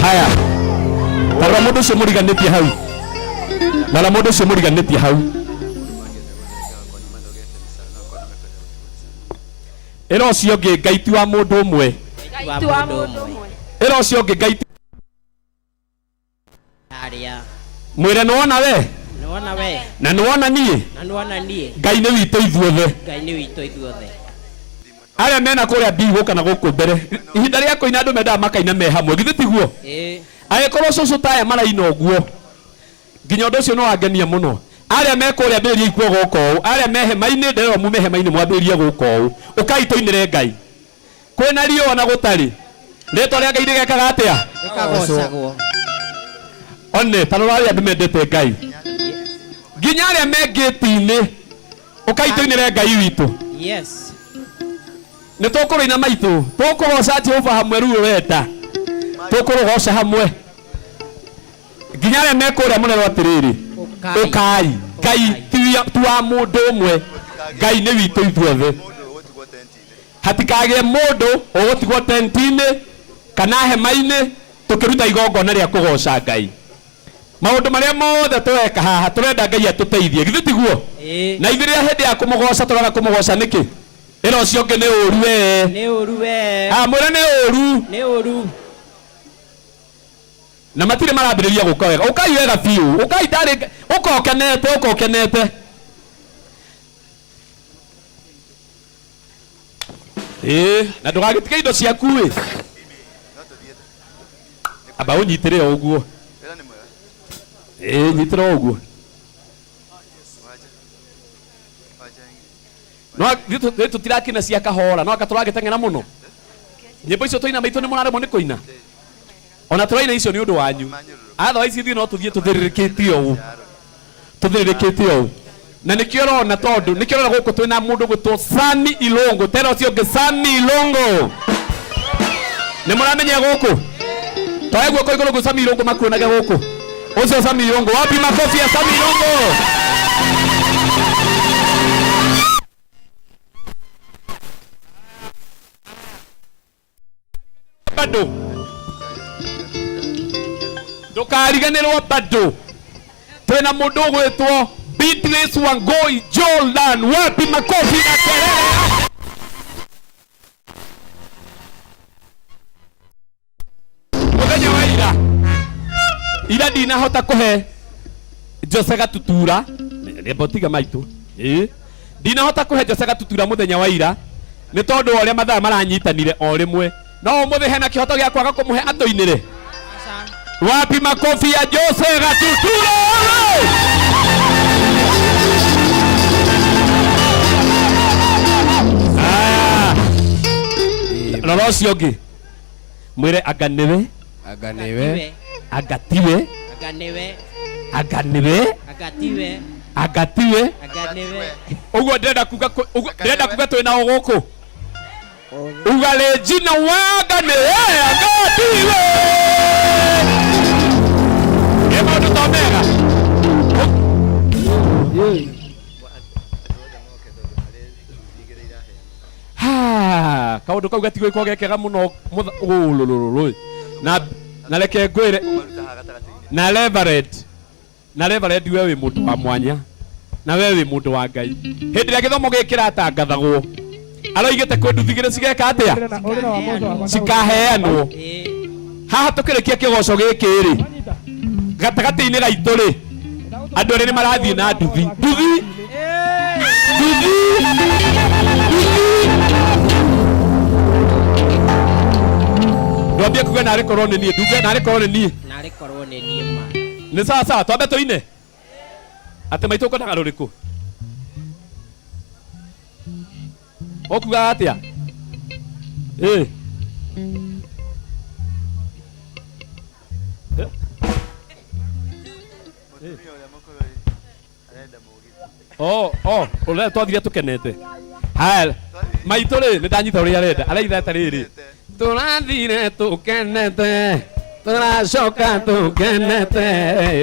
Haya. Tara mundu ucio muriganitie hau. Nara mundu ucio muriganitie hau. Ero ucio ngi ngaiti wa mundu umwe. Ero ucio ngi ngaiti. Aria. Mwire nuona we? Nuona we. Na nuona nie? Na nuona nie. Ngai ni witũ ithuothe. Ngai ni witũ ithuothe. Aria mena kuria mbigo kana guku mbere. Ihinda ria koina andu mendaga makaina me hamwe. Githĩ tiguo? Agĩkorwo cucu taya maraina ũguo. Nginya ũndũ ũcio no wangenia mũno. Aria me kuria mbĩrĩria ikuo gũkũ ũũ. Aria me hema-inĩ nderwo mume hema-inĩ mwambĩrĩrie gũkũ ũũ. Ũkai tũinĩre Ngai. Kwĩna riũa na gũtarĩ. Rĩtwa rĩa Ngai rĩgekaga atĩa? Rĩkagocagwo. One tarora aria andu mendete Ngai. Nginya aria me ngĩti-inĩ. Ũkai tũinĩre Ngai witũ. Yes. Nĩ tũkũrũina maitũ. Tũkũgoca Jehova hamwe rĩu wenda. Tũkũrũgoca hamwe. Nginya aria me kũrĩa mũnero atĩrĩrĩ. Ũkai. Ngai ti wa mũndũ ũmwe. Ngai nĩ witũ ithuothe. Hatikagĩe mũndũ ũgũtigwo tenti-inĩ kana hema-inĩ tũkĩruta igongona rĩa kũgoca Ngai. Maũndũ marĩa mothe tũreka haha tũrenda Ngai atũteithie. Githĩ tiguo? Na ithuĩ rĩrĩa hĩndĩ ya kũmũgoca tũroga kũmũgoca nĩkĩ? Ĩno ũcio ũngĩ nĩ ũru we. Nĩ ũru we. Mwĩre nĩ ũru. Nĩ ũru. Na matirĩ marambĩrĩria gũka wega. Ũkai wega biũ. Ũkai ndarĩ ũkokenete. Na ndũgagĩtige indo ciaku ĩ. Amba ũnyitĩre o ũguo. Nyitĩra o ũguo. No tũtirakina cia kahora. No aka tũragĩteng'era mũno. Nyĩmbo icio tũina maitũ nĩ mũraremwo nĩ kũina. Ona tũraina icio nĩ ũndũ wanyu. Otherwise ithuĩ no tũthiĩ tũthĩrĩrĩkĩte ũũ. Tũthĩrĩrĩkĩte ũũ. Na nĩkĩo ũrona tondũ nĩkĩo ũrona gũkũ twĩna mũndũ gwĩtwo Sami Ilongo. Tena ũcio ũngĩ Sami Ilongo. Nĩ mũramenya gũkũ? Twae guoko igũrũ gwĩ Sami Ilongo makuonage gũkũ. Ũcio Sami Ilongo. Wapi makofi ya Sami Ilongo? Bado. Ndũkariganĩrwo bado. Twĩna mũndũ gwĩtwo Beatrice Wangoi Jordan. Wapi makofi na kelele? Mũthenya wa ira ndinahota kũhe Jose Gatutura. Rĩbotiga maitũ. Ndinahota kũhe Jose Gatutura mũthenya wa ira. Nĩ tondũ ũrĩa mathaa maranyitanire o rĩmwe. No ũmũthĩ hena kĩhoto gĩa kwaga kũmũhe atũinĩre. Wapi makofi ya Jose Gatutura? Rora ũcio ũngĩ. Mwĩre anga nĩwe. Aganiwe. Agatiwe. Aganiwe. Aganiwe. Agatiwe. Agatiwe. Aganiwe. Ũguo ndĩrenda kuga twĩna o gũkũ. Uga Regina Waganiwe. Agatiwe. Nĩ maũndũ ta mega. Kaũndũ kau gatigũgĩkorwo gekega mũno ũlũlũlũ. Na reke ngwĩre na Reverend we wĩ mũndũ wa mwanya na we wĩ mũndũ wa Ngai. Hĩndĩ ĩrĩa gĩthomo gĩkĩ kĩratangathagwo aroigĩte kwĩ nduthigĩrĩ cigeka atĩa? Cikaheanwo. Haha tũkĩrĩkia kĩgoco gĩkĩ rĩ gatagatĩ-inĩ gaitũ rĩ andũ erĩ nĩ marathiĩ na nduthi. Ndwambie kuga narĩ korwo nĩ niĩ. Nduge narĩ korwo nĩ niĩ. Narĩ korwo nĩ niĩ ma. Nĩ sawa twambe tũine. Atĩ maitũ ũkonaga rũrĩkũ? Ũkugaga atĩa? Ũrĩa twathire tũkenete. Haya, maitũ rĩ nĩ ndanyita ũrĩa arenda. Araitha atĩrĩrĩ. Tũrathire tũkenete. Tũracoka tũkenete.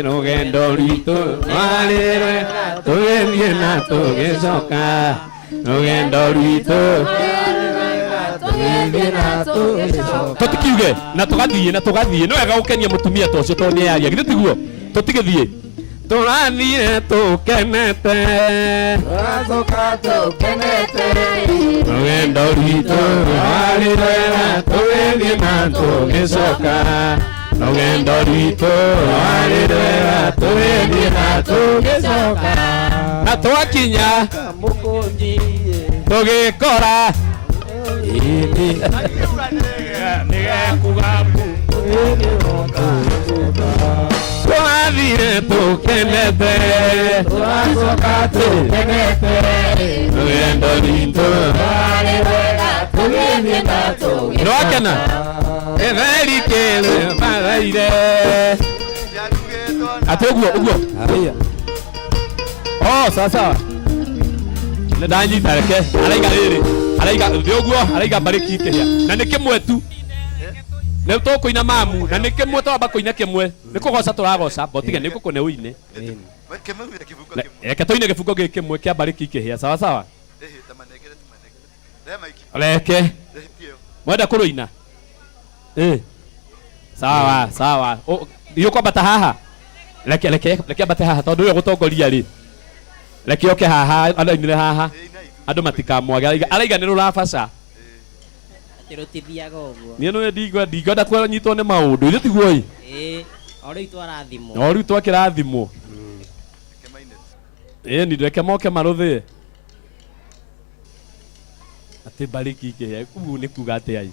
Rũgendo rwitũ rwarĩ rwega. Tũgĩthiĩ na tũgĩcoka. Rũgendo rwitũ rwarĩ rwega. Tutikiuge na tugathie no wega gukenia mutumia to cio to ni yaria githĩ tiguo tutigithie tũrathire tũkenete tũracoka tũkenete rũgendo rwitũ rwarĩ rwega tũgĩthiĩ na tũgĩcoka rũgendo rwitũ rwarĩ rwega tũgĩthiĩ na tũgĩcoka na twakinya mũkũnji tũgĩkora nĩgekuga twathire tũkenete twacoka tũkenete rũgendo rwitũ rwarĩ rwega tũgĩthiĩ na tũgĩcoka nĩwakena etheri kĩrĩ mathaire atĩ ũguo sawa nĩndanyita reke araiga rĩrĩ araiga thĩ ũguo araiga mbarĩki kĩhĩa na nĩ kĩmwe tu nĩ tũkũina mamu na nĩ kĩmwe twamba kũina kĩmwe nĩ kũgoca tũragoca botige nĩ ngũkũne ũine reke tũine gĩbungo gĩkĩ kĩmwe kĩa mbarĩki kĩhĩa sawa reke mwenda kũrũina sawa iũkwambata haha reke ambate haha tondũ ũyũ gũtongoria rĩ reke oke haha andainire haha andũ matikamwage araiga nĩ rũrabaca tirutithiaga ũguo niĩ nĩ ndigwenda twanyitwo nĩ maũndũ ithe tiguo ĩ o rĩu twarathimwo o rĩu twakĩrathimwo ni reke moke marũthĩe atĩ mbarĩki kĩhĩa kũu nĩ kuga atĩ ai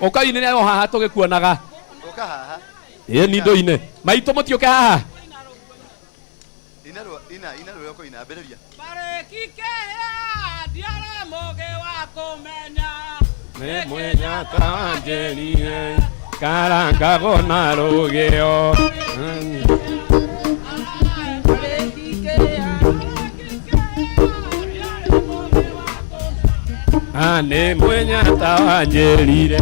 ũkainĩre o haha tũgĩkuonaga ni ndũine maitũ mũtiũke haha nĩ mwenya tanjerire karangagwo na rũgĩo nĩ mwenya tanjerire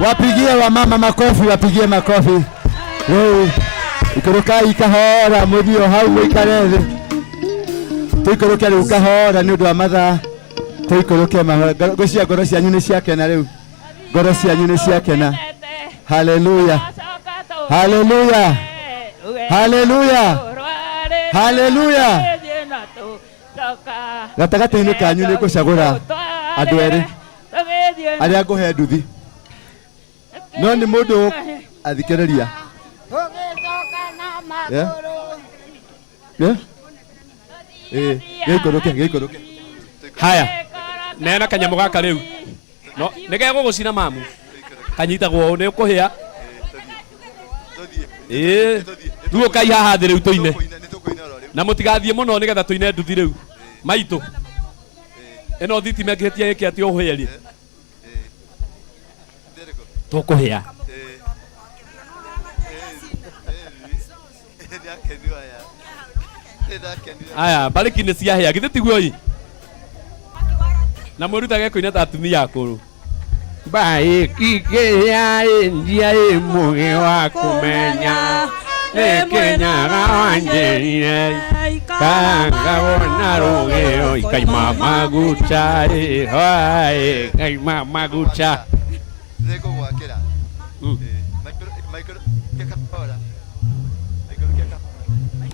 Wapigie wamama makofi, wapigie makofi. Wewe ikorokai kahora muthio hau ikare thĩ. Tuikoroke rĩu kahora nĩ ũndũ wa mathaa. Tuikoroke mahora. Ngoro cianyu nĩ ciakena rĩu. Ngoro cianyu nĩ ciakena. Hallelujah. Hallelujah. Hallelujah. Hallelujah. Gatagatĩ-inĩ kanyu nĩ ngũcagũra andũ erĩ arĩa ngũhe nduthi. No nĩ mũndũ athikĩrĩria. Gĩikũrũke. Haya. Nena kanyamũ gaka rĩu. No, nĩgegũgũcina mamu. Kanyitagwo nĩ ũkũhĩa. Rĩu ũkai haha thĩ rĩu tũine. Na mũtigathiĩ mũno nĩgetha tũine nduthi rĩu. Maitũ. Ĩno thitima ĩngĩhĩtia gĩkĩ atĩ ũhũhĩri. Tũkũhĩa. Aya, mbarĩki nĩ ciahĩa githĩ tiguo ĩ. Na mũrutage kũina ta atumia akũrũ. Mbarĩki kĩhĩa njia ĩ mũgĩ wa kũmenya nĩ kĩnyaga wanjĩrire karangagwo na rũgĩo ikaima maguta ikaima maguta.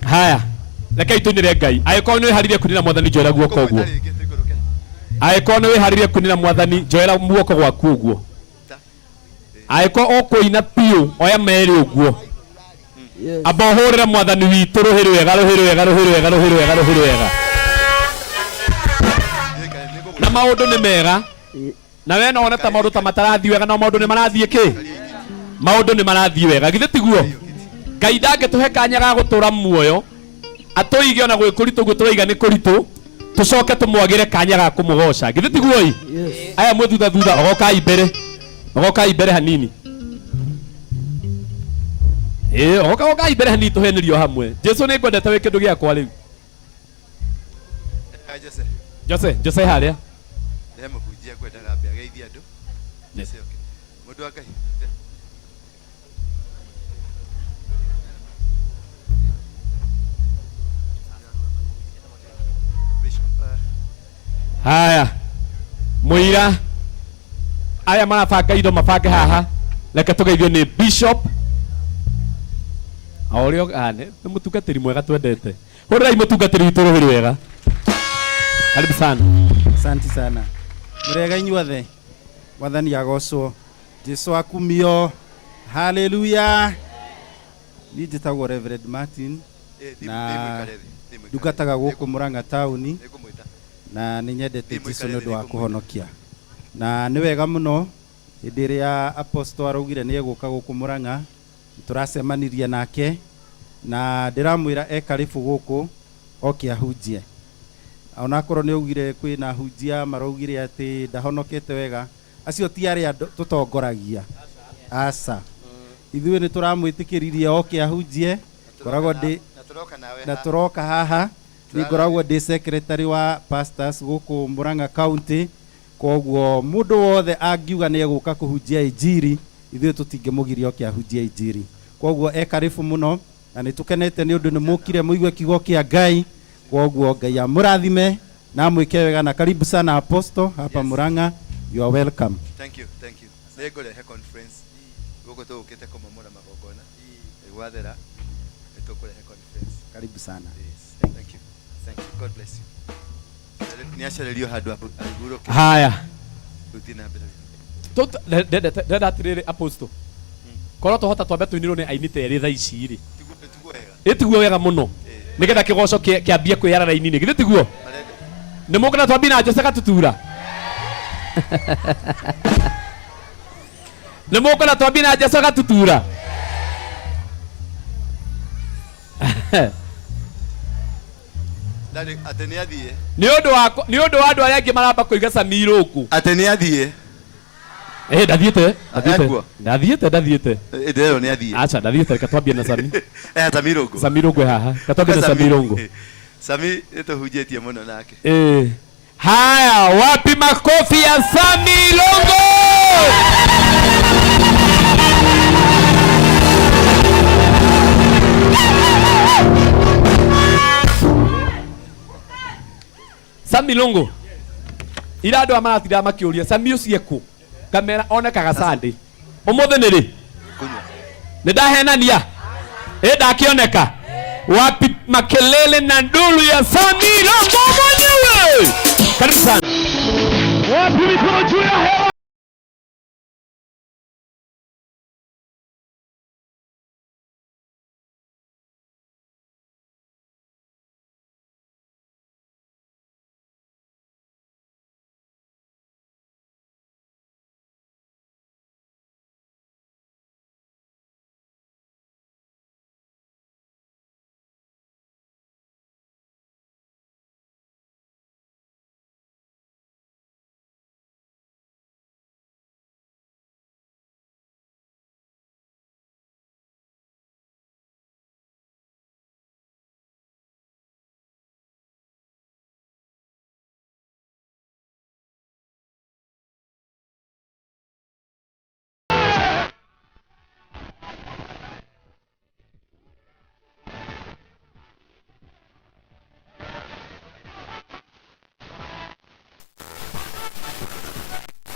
Haya, Rekei tuinire Ngai. Agĩkorwo nĩ wĩharĩirie kunina mwathani njoera guoko ũguo. Agĩkorwo nĩ wĩharĩirie kunina mwathani njoera guoko gwaku ũguo. Agĩkorwo ũkũina piũ oya merĩ ũguo. Amba ũhũrĩre mwathani witũ rũhĩ rwega rũhĩ rwega rũhĩ rwega rũhĩ rwega rũhĩ rwega. Na maũndũ nĩ mega. Na we no ta maũndũ ta matarathiĩ wega, no maũndũ nĩ marathiĩ kĩ? Maũndũ nĩ marathiĩ wega. Githĩ tiguo? Ngai ndangĩtũhe kanya ga gũtũra muoyo. Atũige ona gwĩkũritũ ũguo tũraiga nĩ kũritũ. Tũcoke tũmwagĩre kanya ga kũmũgoca. Githĩ tiguo ĩ? Aya mwĩ thutha thutha, ogokai mbere. Ogokai mbere hanini. Ogokai mbere hanini tũhenĩrio hamwe. Jesu nĩ ngwendete wĩ kĩndũ gĩakwa rĩu. Jose harĩa. Ndemũhunjia ngwendaga mbia geithia andũ. Mũndũ wa Ngai. Haya. Mũira. Aya marabanga indo mabange haha. Reke tũgeithio nĩ Bishop. Aũrĩa ane nĩ mũtungatĩri mwega twendete. Hũrĩrai mũtungatĩri witũ rũhĩ rwega. Karibu sana. Asante sana. Murega inyuothe. Mwathani agocwo. Jesu akumio. Hallelujah. Ni njĩtagwo Reverend Martin. Na ndungataga gũkũ Murang'a taũni. Na nĩ nyendete Jesu nĩ ũndũ wa kũhonokia. Na nĩ wega mũno hĩndĩ ĩrĩa apostle araugire nĩ egũka gũkũ Murang'a, tũracemanirie nake na ndĩramwĩra ekaribu gũkũ oke ahunjie. Onakorwo nĩ augire kwĩna hunjia maraugire atĩ ndahonokete wega, acio ti arĩa tũtongoragia. Aca. Ithuĩ nĩ tũramwĩtĩkĩririe oke ahunjie, koragwo na tũroka haha. Nĩ ngoragwo ndĩ secretary wa pastors gũkũ Murang'a County. Koguo mũndũ wothe angiuga nĩ egũka kũhunjia injiri, ithuĩ tũtingĩmũgiria oke ahunjie injiri. Koguo ekaribu mũno na nĩ tũkenete nĩ ũndũ nĩ mũkire mũigue kiugo kĩa Ngai. Koguo Ngai amũrathime na mwĩke wega na karibu sana apostle hapa Murang'a. You are welcome. Thank you. Nĩ ngũrehe conference. Gũkũ tũgũkĩte kũmamũra magongona. Gwathera nĩ tũkũrehe conference. Karibu sana. Thank you. God bless you. Niacererio handũ agurũke. Haya. Rutina mbere. Ndenda atirĩrĩ apostle. Korwo tũhota twambe tũinĩrwo nĩ aini terĩ thaa ici rĩ. Ĩtiguo wega mũno. Nĩgetha kĩgoco kĩambie kwĩyara raini-inĩ. Githĩ tiguo? Nĩ mũkana twambie na Jose Gatutura. Nĩ mũkana twambie na Jose Gatutura. Atĩ nĩ athiĩ. Nĩ ũndũ wa andũ arĩa angĩ maramba kũiga Samiro gũkũ. Atĩ nĩ athiĩ. Ndathiĩte. Ndĩrerwo nĩ athiĩ. Acha ndathiĩte, reka twambie na Sami. Samirungu. Samirungu haha. Katwambie na Samirungu. Sami nĩtũhunjĩtie mũno nake. Haya, wapi makofi ya Samirungu? Samirungu. Ira andũ amaratira makĩũria Sami ũcio kũ? Kamera onekaga Sunday. Ũmũthĩ nĩ rĩ? Nĩ ndahenania. Ndakĩoneka. Wapi makelele na ndulu ya Samirungu mwenyewe? Karibu sana. Wapi mikono juu ya hewa?